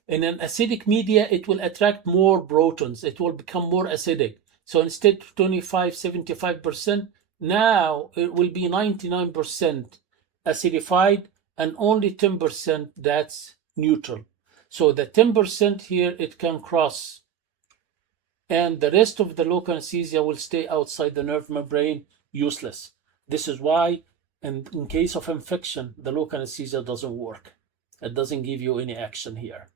in an acidic media, it will attract more protons. It will become more acidic. So instead of 25, 75%, now it will be 99% acidified and only 10% that's neutral. So the 10% here, it can cross, and the rest of the local anesthesia will stay outside the nerve membrane, useless. This is why in case of infection, the local anesthesia doesn't work. It doesn't give you any action here.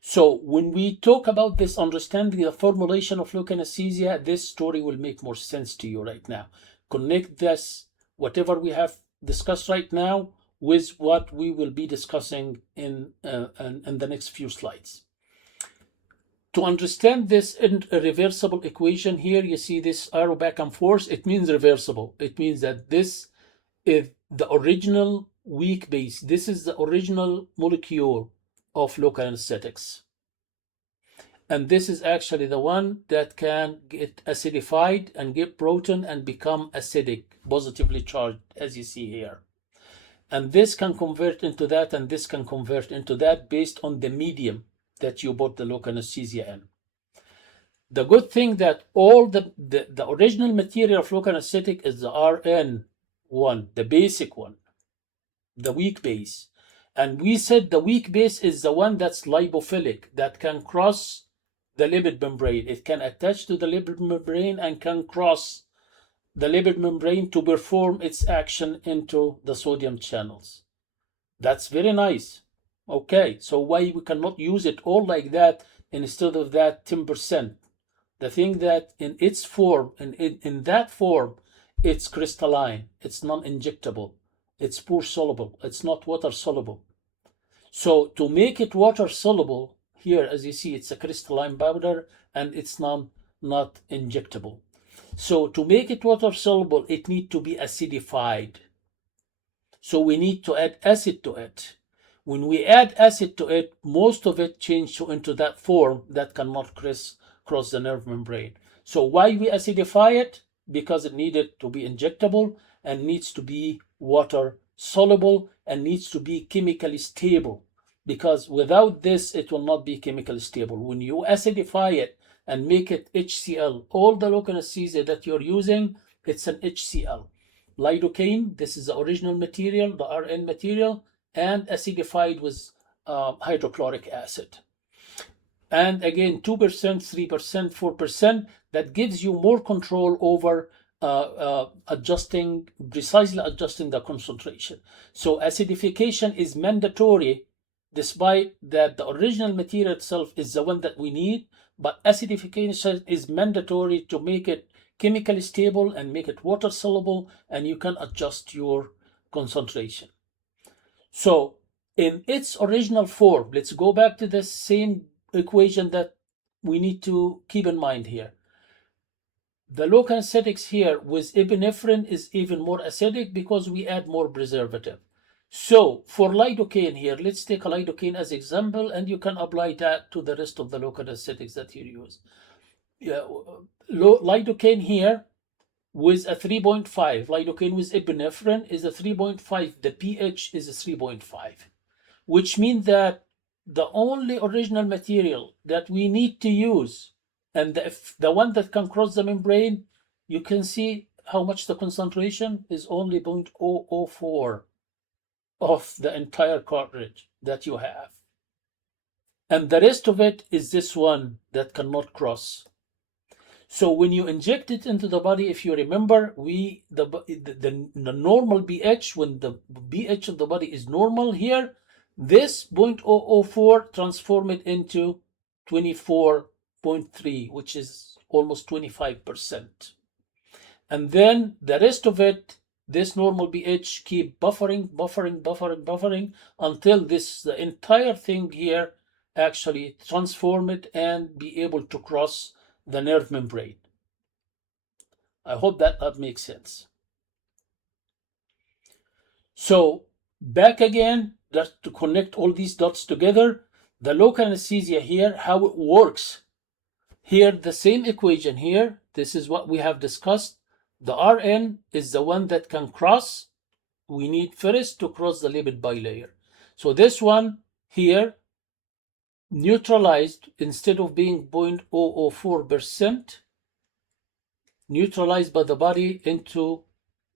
So when we talk about this, understanding the formulation of local anesthesia, this story will make more sense to you right now. Connect this, whatever we have discussed right now, with what we will be discussing in the next few slides. To understand this irreversible equation here, you see this arrow back and forth, it means reversible. It means that this is the original weak base. This is the original molecule of local anesthetics. And this is actually the one that can get acidified and get proton and become acidic, positively charged, as you see here. And this can convert into that, and this can convert into that based on the medium that you put the local anesthesia in. The good thing that all the original material of local anesthetic is the RN, one, the basic one, the weak base. And we said the weak base is the one that's lipophilic, that can cross the lipid membrane. It can attach to the lipid membrane and can cross the lipid membrane to perform its action into the sodium channels. That's very nice. Okay, so why we cannot use it all like that instead of that 10%? The thing that in its form, in that form, it's crystalline, it's non-injectable, it's pore soluble, it's not water soluble. So to make it water soluble, here as you see, it's a crystalline powder and it's not injectable. So to make it water soluble, it needs to be acidified. So we need to add acid to it. When we add acid to it, most of it changes into that form that cannot cross the nerve membrane. So why we acidify it? Because it needed to be injectable and needs to be water soluble and needs to be chemically stable. Because without this, it will not be chemically stable. When you acidify it and make it HCl, all the local anesthesia that you're using, it's an HCl. Lidocaine, this is the original material, the RN material, and acidified with hydrochloric acid. And again, 2%, 3%, 4%, that gives you more control over precisely adjusting the concentration. So acidification is mandatory, despite that the original material itself is the one that we need, but acidification is mandatory to make it chemically stable and make it water soluble, and you can adjust your concentration. So in its original form, let's go back to the same equation that we need to keep in mind here. The local anesthetics here with epinephrine is even more acidic because we add more preservative. So for lidocaine here, let's take a lidocaine as example, and you can apply that to the rest of the local anesthetics that you use. Lidocaine here with a 3.5, lidocaine with epinephrine is a 3.5, the pH is a 3.5, which means that the only original material that we need to use, and the one that can cross the membrane, you can see how much the concentration is only 0.004 of the entire cartridge that you have. And the rest of it is this one that cannot cross. So when you inject it into the body, if you remember, the normal pH, when the pH of the body is normal here, this 0.004 transform it into 24.3, which is almost 25%. And then the rest of it, this normal pH keep buffering until the entire thing here actually transform it and be able to cross the nerve membrane. I hope that makes sense. So back again, just to connect all these dots together, the local anesthesia here, how it works. Here, the same equation here, this is what we have discussed. The Rn is the one that can cross. We need first to cross the lipid bilayer. So this one here, neutralized, instead of being 0.004%, neutralized by the body into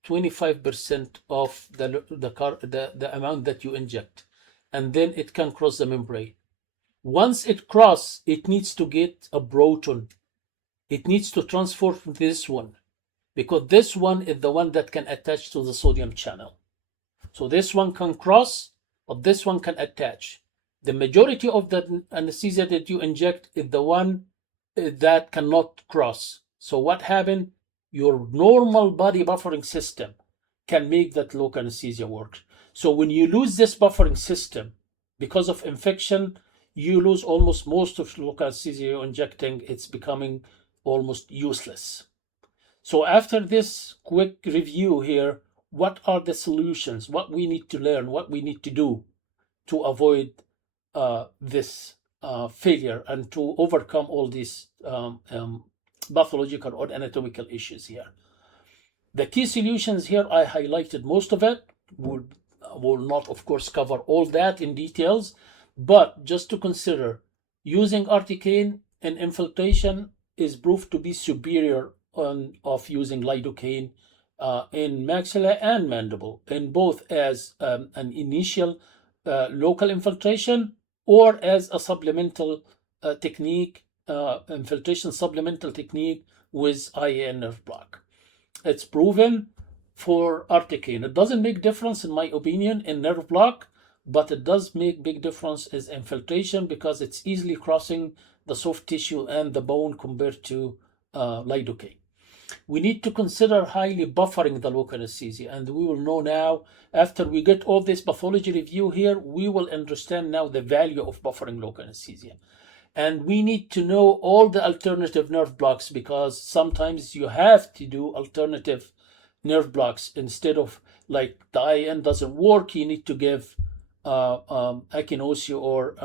25% of the amount that you inject, and then it can cross the membrane. Once it crosses, it needs to get a proton. It needs to transfer from this one, because this one is the one that can attach to the sodium channel. So this one can cross, but this one can attach. The majority of the anesthesia that you inject is the one that cannot cross. So what happened? Your normal body buffering system can make that local anesthesia work. So when you lose this buffering system because of infection, you lose almost most of the local anesthesia you're injecting. It's becoming almost useless. So after this quick review here, what are the solutions? What we need to learn, what we need to do to avoid this failure and to overcome all these pathological or anatomical issues here. The key solutions here, I highlighted most of it. Will not, of course, cover all that in details, but just to consider, using articaine in infiltration is proved to be superior of using lidocaine in maxilla and mandible, in both as an initial local infiltration or as a supplemental technique, infiltration supplemental technique with IAN nerve block. It's proven for articaine. It doesn't make difference, in my opinion, in nerve block, but it does make big difference as infiltration because it's easily crossing the soft tissue and the bone compared to lidocaine. We need to consider highly buffering the local anesthesia, and we will know now, after we get all this pathology review here, we will understand now the value of buffering local anesthesia. And we need to know all the alternative nerve blocks, because sometimes you have to do alternative nerve blocks instead of, like, the IN doesn't work, you need to give echinoceo or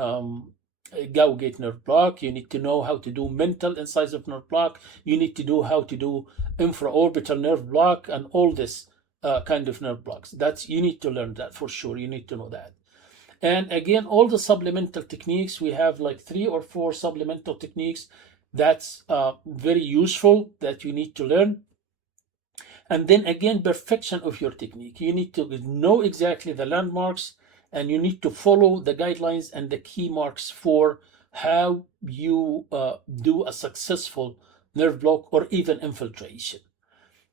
Gauge nerve block. You need to know how to do mental incisive nerve block. You need to do how to do infraorbital nerve block and all this kind of nerve blocks. You need to learn that for sure. You need to know that. And again, all the supplemental techniques, we have like 3 or 4 supplemental techniques that's very useful that you need to learn. And then again, perfection of your technique. You need to know exactly the landmarks, and you need to follow the guidelines and the key marks for how you do a successful nerve block or even infiltration.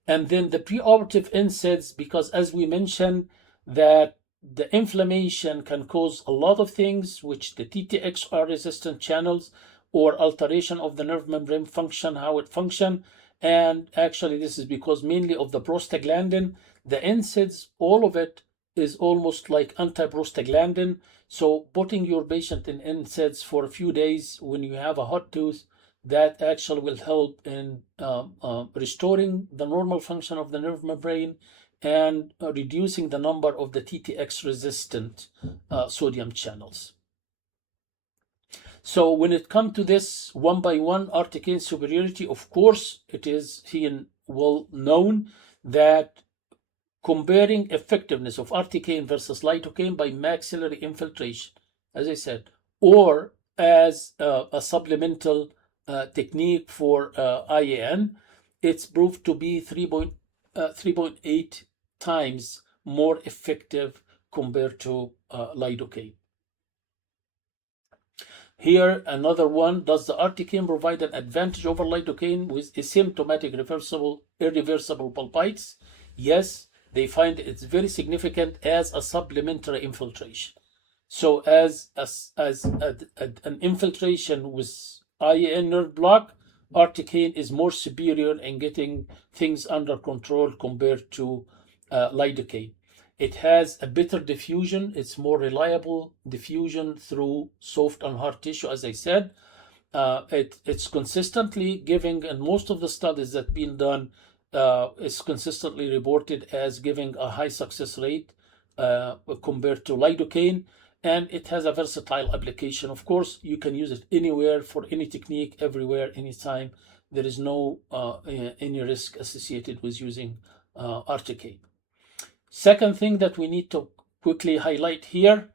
And then the preoperative NSAIDs, because as we mentioned, that the inflammation can cause a lot of things, which the TTX are resistant channels or alteration of the nerve membrane function, how it functions. And actually, this is because mainly of the prostaglandin. The NSAIDs, all of it is almost like anti-prostaglandin. So putting your patient in NSAIDs for a few days when you have a hot tooth, that actually will help in restoring the normal function of the nerve membrane and reducing the number of the TTX resistant sodium channels. So when it comes to this one by one articaine superiority, of course, it is well known that comparing effectiveness of articaine versus lidocaine by maxillary infiltration, as I said, or as a supplemental technique for IAN, it's proved to be 3.8 times more effective compared to lidocaine. Here, another one, does the articaine provide an advantage over lidocaine with asymptomatic irreversible pulpitis? Yes, they find it's very significant as a supplementary infiltration. So as an infiltration with IAN nerve block, articaine is more superior in getting things under control compared to lidocaine. It has a better diffusion. It's more reliable diffusion through soft and hard tissue, as I said. It's consistently giving, and most of the studies that have been done is consistently reported as giving a high success rate compared to lidocaine. And it has a versatile application. Of course, you can use it anywhere for any technique, everywhere, anytime. There is no any risk associated with using articaine. Second thing that we need to quickly highlight here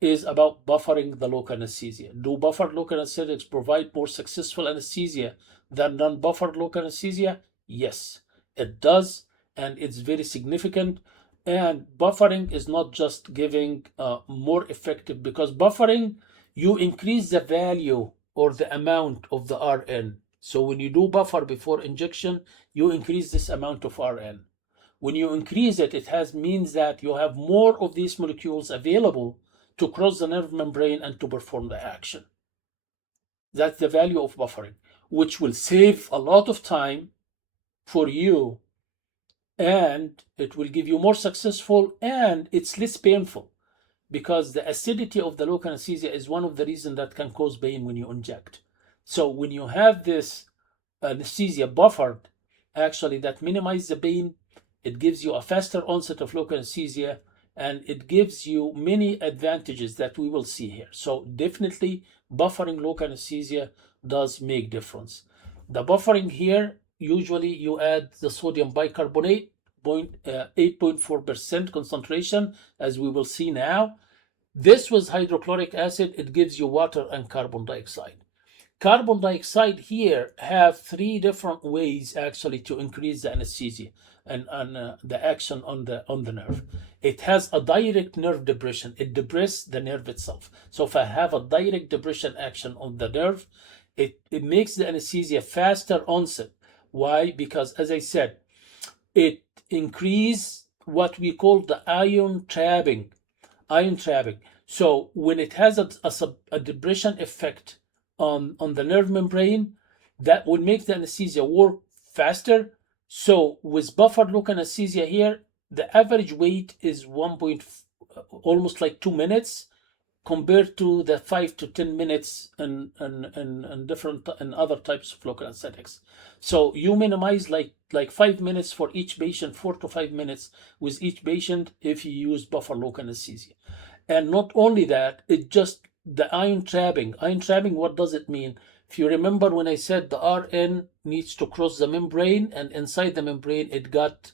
is about buffering the local anesthesia. Do buffered local anesthetics provide more successful anesthesia than non-buffered local anesthesia? Yes, it does, and it's very significant. And buffering is not just giving more effective, because buffering, you increase the value or the amount of the RN. So when you do buffer before injection, you increase this amount of RN. When you increase it, it means that you have more of these molecules available to cross the nerve membrane and to perform the action. That's the value of buffering, which will save a lot of time for you, and it will give you more successful, and it's less painful, because the acidity of the local anesthesia is one of the reasons that can cause pain when you inject. So when you have this anesthesia buffered, actually that minimizes the pain. It gives you a faster onset of local anesthesia, and it gives you many advantages that we will see here. So definitely buffering local anesthesia does make difference. The buffering here, usually you add the sodium bicarbonate, 8.4% concentration, as we will see now. This with hydrochloric acid, it gives you water and carbon dioxide. Carbon dioxide here have 3 different ways actually to increase the anesthesia. and the action on the nerve. It has a direct nerve depression. It depresses the nerve itself. So if I have a direct depression action on the nerve, it makes the anesthesia faster onset. Why? Because, as I said, it increase what we call the ion trapping. So when it has a depression effect on the nerve membrane, that will make the anesthesia work faster. So with buffer lock anesthesia here, the average wait is almost like 2 minutes, compared to the 5 to 10 minutes in different and other types of local anesthetics. So you minimize like 5 minutes for each patient, 4 to 5 minutes with each patient if you use buffer local anesthesia. And not only that, it just the ion trapping. Ion trapping, what does it mean? If you remember when I said the RN needs to cross the membrane, and inside the membrane it got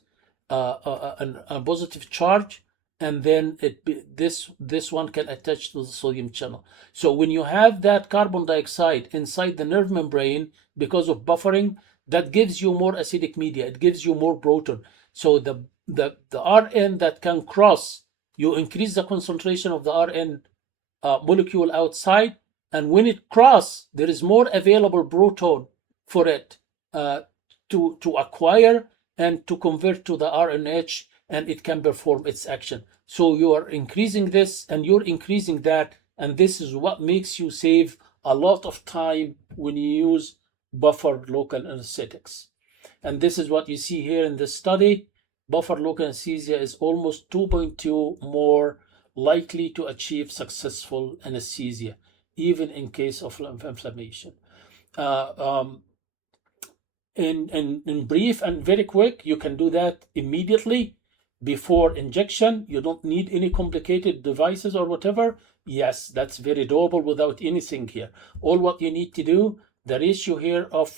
a positive charge, and then this one can attach to the sodium channel. So when you have that carbon dioxide inside the nerve membrane because of buffering, that gives you more acidic media. It gives you more proton. So the RN that can cross, you increase the concentration of the RN molecule outside, and when it crosses, there is more available proton for it to acquire and to convert to the RNH, and it can perform its action. So you are increasing this and you're increasing that, and this is what makes you save a lot of time when you use buffer local anesthetics. And this is what you see here in this study. Buffer local anesthesia is almost 2.2 more likely to achieve successful anesthesia, even in case of inflammation. In brief and very quick, you can do that immediately before injection. You don't need any complicated devices or whatever. Yes, that's very doable without anything here. All what you need to do, the ratio here of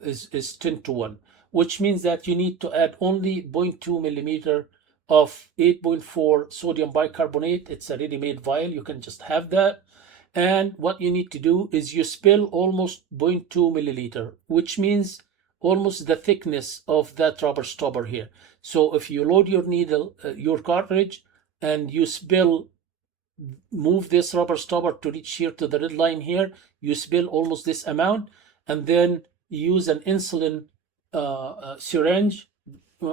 is 10 to 1, which means that you need to add only 0.2 millimeter of 8.4 sodium bicarbonate. It's a ready-made vial. You can just have that. And what you need to do is you spill almost 0.2 milliliter, which means almost the thickness of that rubber stopper here. So if you load your needle, your cartridge, and you spill, move this rubber stopper to reach here to the red line here, you spill almost this amount, and then use an insulin syringe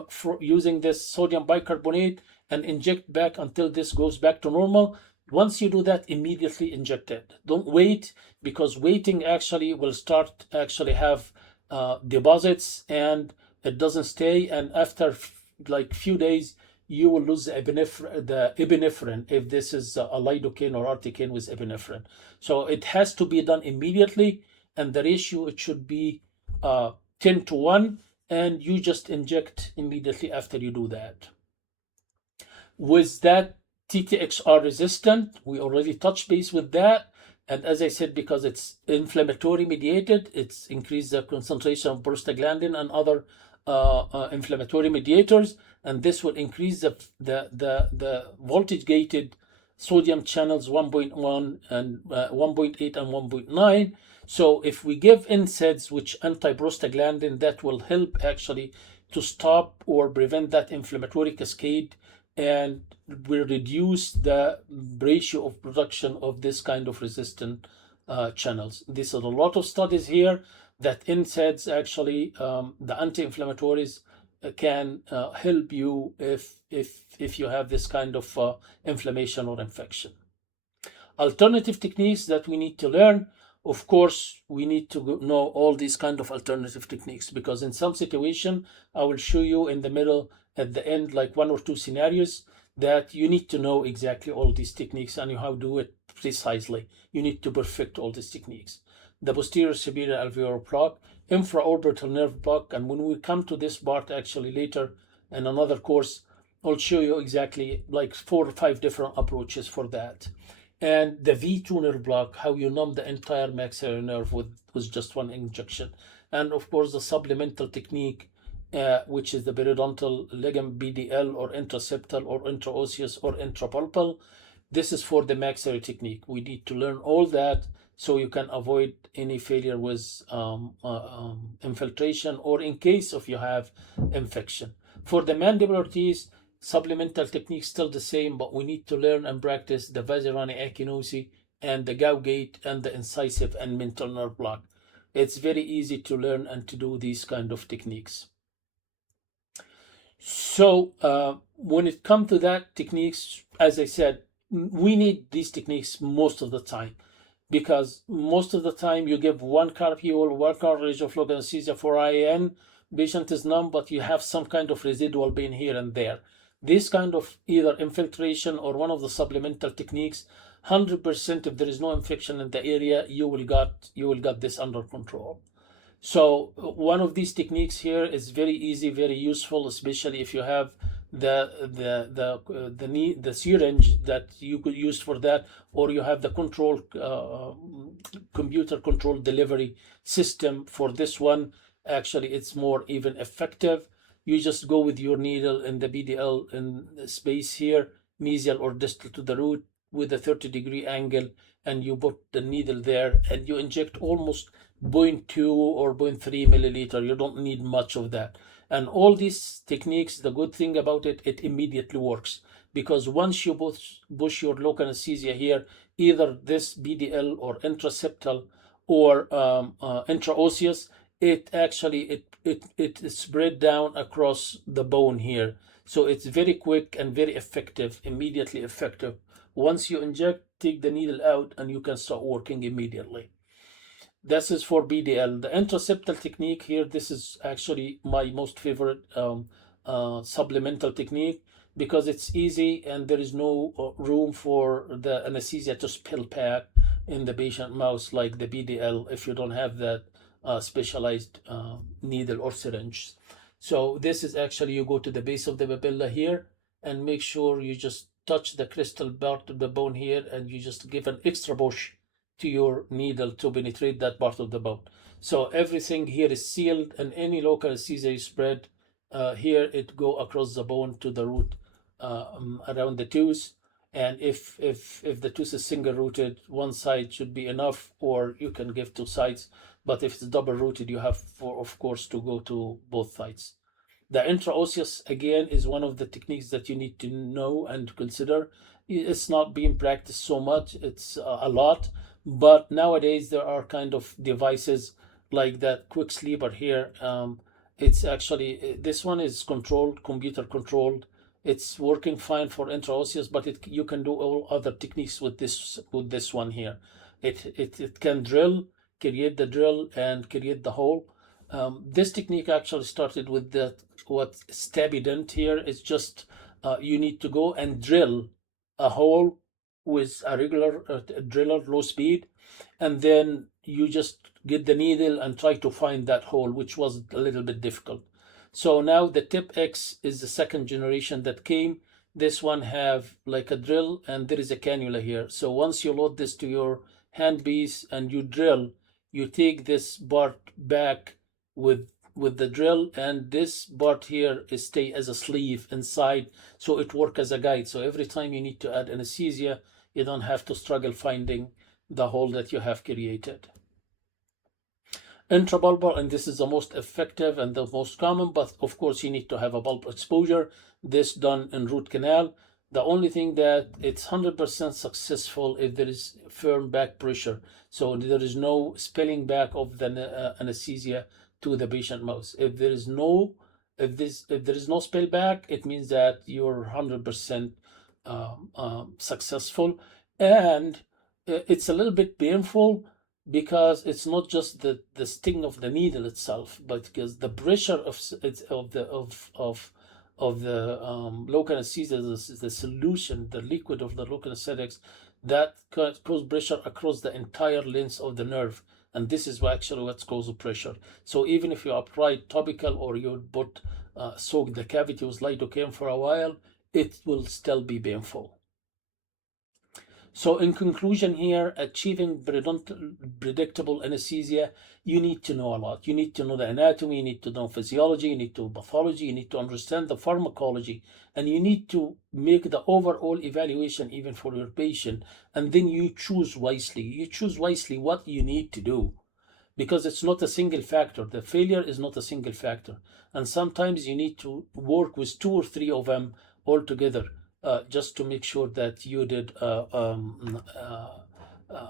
for using this sodium bicarbonate and inject back until this goes back to normal. Once you do that, immediately inject it. Don't wait, because waiting actually will start actually have deposits, and it doesn't stay. And after like few days, you will lose the epinephrine if this is a lidocaine or articaine with epinephrine. So it has to be done immediately, and the ratio, it should be 10 to 1, and you just inject immediately after you do that. With that TTXR resistant, we already touched base with that. And as I said, because it's inflammatory mediated, it's increased the concentration of prostaglandin and other inflammatory mediators, and this will increase the voltage gated sodium channels 1.1 and 1.8 and 1.9. So if we give NSAIDs, which anti-prostaglandin, that will help actually to stop or prevent that inflammatory cascade, and will reduce the ratio of production of this kind of resistant channels. This is a lot of studies here that NSAIDs actually, the anti-inflammatories, can help you if you have this kind of inflammation or infection. Alternative techniques that we need to learn. Of course, we need to know all these kind of alternative techniques, because in some situation, I will show you in the middle at the end, like 1 or 2 scenarios that you need to know exactly all these techniques and how to do it precisely. You need to perfect all these techniques. The posterior superior alveolar block, infraorbital nerve block, and when we come to this part actually later in another course, I'll show you exactly like 4 or 5 different approaches for that. And the V2 nerve block, how you numb the entire maxillary nerve with just one injection. And of course, the supplemental technique, which is the periodontal ligament BDL or intraseptal or intraosseous or intrapulpal. This is for the maxillary technique. We need to learn all that so you can avoid any failure with infiltration, or in case of you have infection. For the mandibular teeth, supplemental techniques still the same, but we need to learn and practice the Vazirani Akinosi and the Gauge and the incisive and mental nerve block. It's very easy to learn and to do these kind of techniques. So when it comes to that techniques, as I said, we need these techniques most of the time, because most of the time you give one carpule, one cartridge of local anesthesia for IN, patient is numb, but you have some kind of residual pain here and there. This kind of either infiltration or one of the supplemental techniques, 100% if there is no infection in the area, you will got this under control. So one of these techniques here is very easy, very useful, especially if you have the syringe that you could use for that, or you have the computer control delivery system for this one. Actually, it's more even effective. You just go with your needle in the BDL in the space here, mesial or distal to the root, with a 30-degree angle, and you put the needle there and you inject almost 0.2 or 0.3 milliliter. You don't need much of that. And all these techniques, the good thing about it, it immediately works, because once you push your local anesthesia here, either this BDL or intraseptal or intraosseous, it actually it spread down across the bone here. So it's very quick and very effective, immediately effective. Once you inject, take the needle out and you can start working immediately. This is for BDL. The intraseptal technique here, this is actually my most favorite supplemental technique, because it's easy and there is no room for the anesthesia to spill back in the patient mouth like the BDL if you don't have that specialized needle or syringe. So this is actually, you go to the base of the papilla here and make sure you just touch the crystal part of the bone here, and you just give an extra push to your needle to penetrate that part of the bone. So everything here is sealed, and any local anesthesia you spread here, it go across the bone to the root around the tooth. And if the tooth is single rooted, one side should be enough, or you can give two sides. But if it's double rooted, you have, of course, to go to both sides. The intraosseous, again, is one of the techniques that you need to know and consider. It's not being practiced so much, it's a lot, but nowadays there are kind of devices like that quick sleeper here. It's actually, this one is controlled, computer controlled. It's working fine for intraosseous, but you can do all other techniques with this one here. It can drill, create the drill, and create the hole. This technique actually started with what Stabident here is just you need to go and drill a hole with a regular driller, low speed, and then you just get the needle and try to find that hole, which was a little bit difficult. So now the Tip X is the second generation that came. This one have like a drill, and there is a cannula here. So once you load this to your handpiece and you drill, you take this part back with the drill, and this part here is stay as a sleeve inside, so it work as a guide. So every time you need to add anesthesia, you don't have to struggle finding the hole that you have created. Intrabulbar, and this is the most effective and the most common, but of course you need to have a bulb exposure. This done in root canal. The only thing that it's 100% successful if there is firm back pressure, so there is no spilling back of the anesthesia to the patient mouth. If there is no spill back, it means that you're 100% successful. And it's a little bit painful, because it's not just the sting of the needle itself, but because the pressure of the local anesthesia, the solution, the liquid of the local anesthetics, that causes pressure across the entire length of the nerve, and this is actually what causes pressure. So even if you apply topical, or you put soak the cavity with lidocaine for a while, it will still be painful. So in conclusion here, achieving predictable anesthesia, you need to know a lot. You need to know the anatomy, you need to know physiology, you need to know pathology, you need to understand the pharmacology, and you need to make the overall evaluation even for your patient. And then you choose wisely. You choose wisely what you need to do, because it's not a single factor. The failure is not a single factor. And sometimes you need to work with two or three of them all together, just to make sure that you did a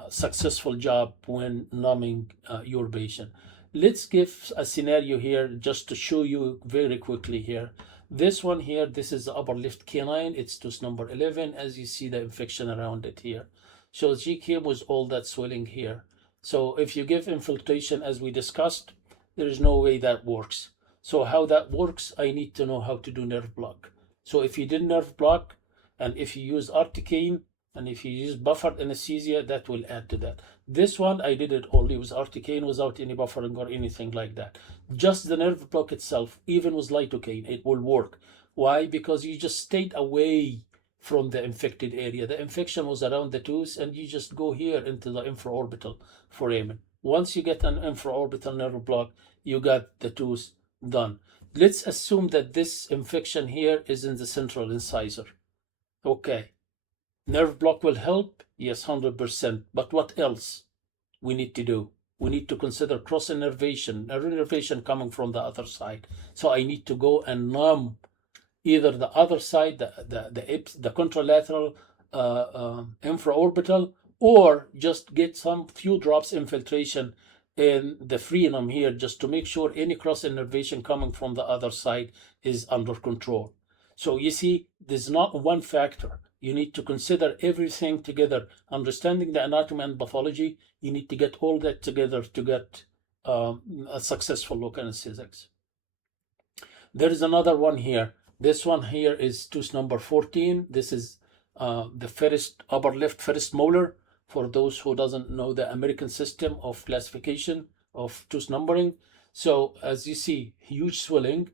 successful job when numbing your patient. Let's give a scenario here just to show you very quickly here. This one here, this is the upper left canine. It's tooth number 11. As you see the infection around it here. So she came with all that swelling here. So if you give infiltration as we discussed, there is no way that works. So how that works, I need to know how to do nerve block. So if you did nerve block, and if you use articaine, and if you use buffered anesthesia, that will add to that. This one, I did it only with articaine without any buffering or anything like that. Just the nerve block itself, even with lidocaine, it will work. Why? Because you just stayed away from the infected area. The infection was around the tooth, and you just go here into the infraorbital foramen. Once you get an infraorbital nerve block, you got the tooth done. Let's assume that this infection here is in the central incisor. Okay, nerve block will help? Yes, 100%. But what else we need to do? We need to consider cross innervation, innervation coming from the other side. So I need to go and numb either the other side, the contralateral infraorbital, or just get some few drops infiltration in the frenum here, just to make sure any cross innervation coming from the other side is under control. So you see, there's not one factor. You need to consider everything together. Understanding the anatomy and pathology, you need to get all that together to get a successful local anesthetics. There is another one here. This one here is tooth number 14. This is the first upper left first molar. For those who doesn't know the American system of classification of tooth numbering. So as you see, huge swelling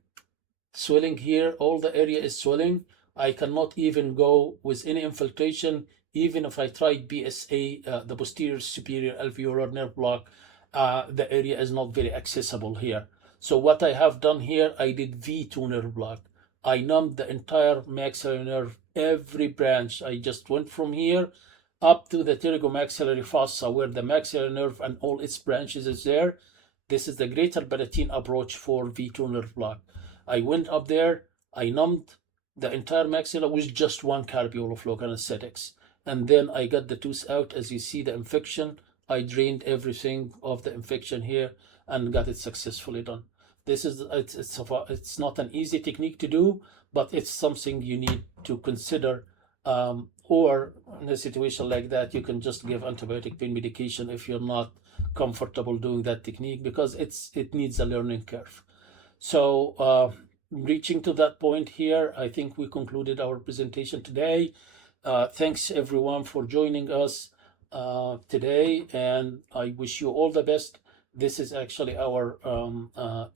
here, all the area is swelling. I cannot even go with any infiltration, even if I tried BSA, the posterior superior alveolar nerve block, the area is not very accessible here. So what I have done here, I did V2 nerve block. I numbed the entire maxillary nerve, every branch. I just went from here up to the pterygomaxillary fossa, where the maxillary nerve and all its branches is there. This is the greater palatine approach for V2 nerve block. I went up there, I numbed the entire maxilla with just one carbiol of local anesthetics. And then I got the tooth out. As you see the infection, I drained everything of the infection here and got it successfully done. This is it's not an easy technique to do, but it's something you need to consider. Or in a situation like that, you can just give antibiotic pain medication if you're not comfortable doing that technique, because it needs a learning curve. So reaching to that point here, I think we concluded our presentation today. Thanks everyone for joining us today, and I wish you all the best. This is actually our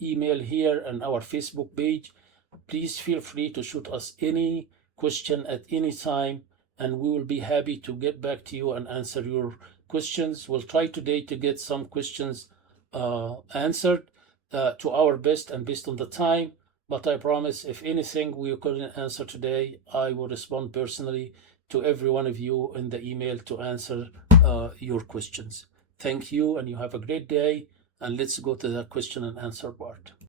email here and our Facebook page. Please feel free to shoot us any question at any time, and we will be happy to get back to you and answer your questions. We'll try today to get some questions answered to our best and based on the time. But I promise, if anything we couldn't answer today, I will respond personally to every one of you in the email to answer your questions. Thank you, and you have a great day. And let's go to the question and answer part.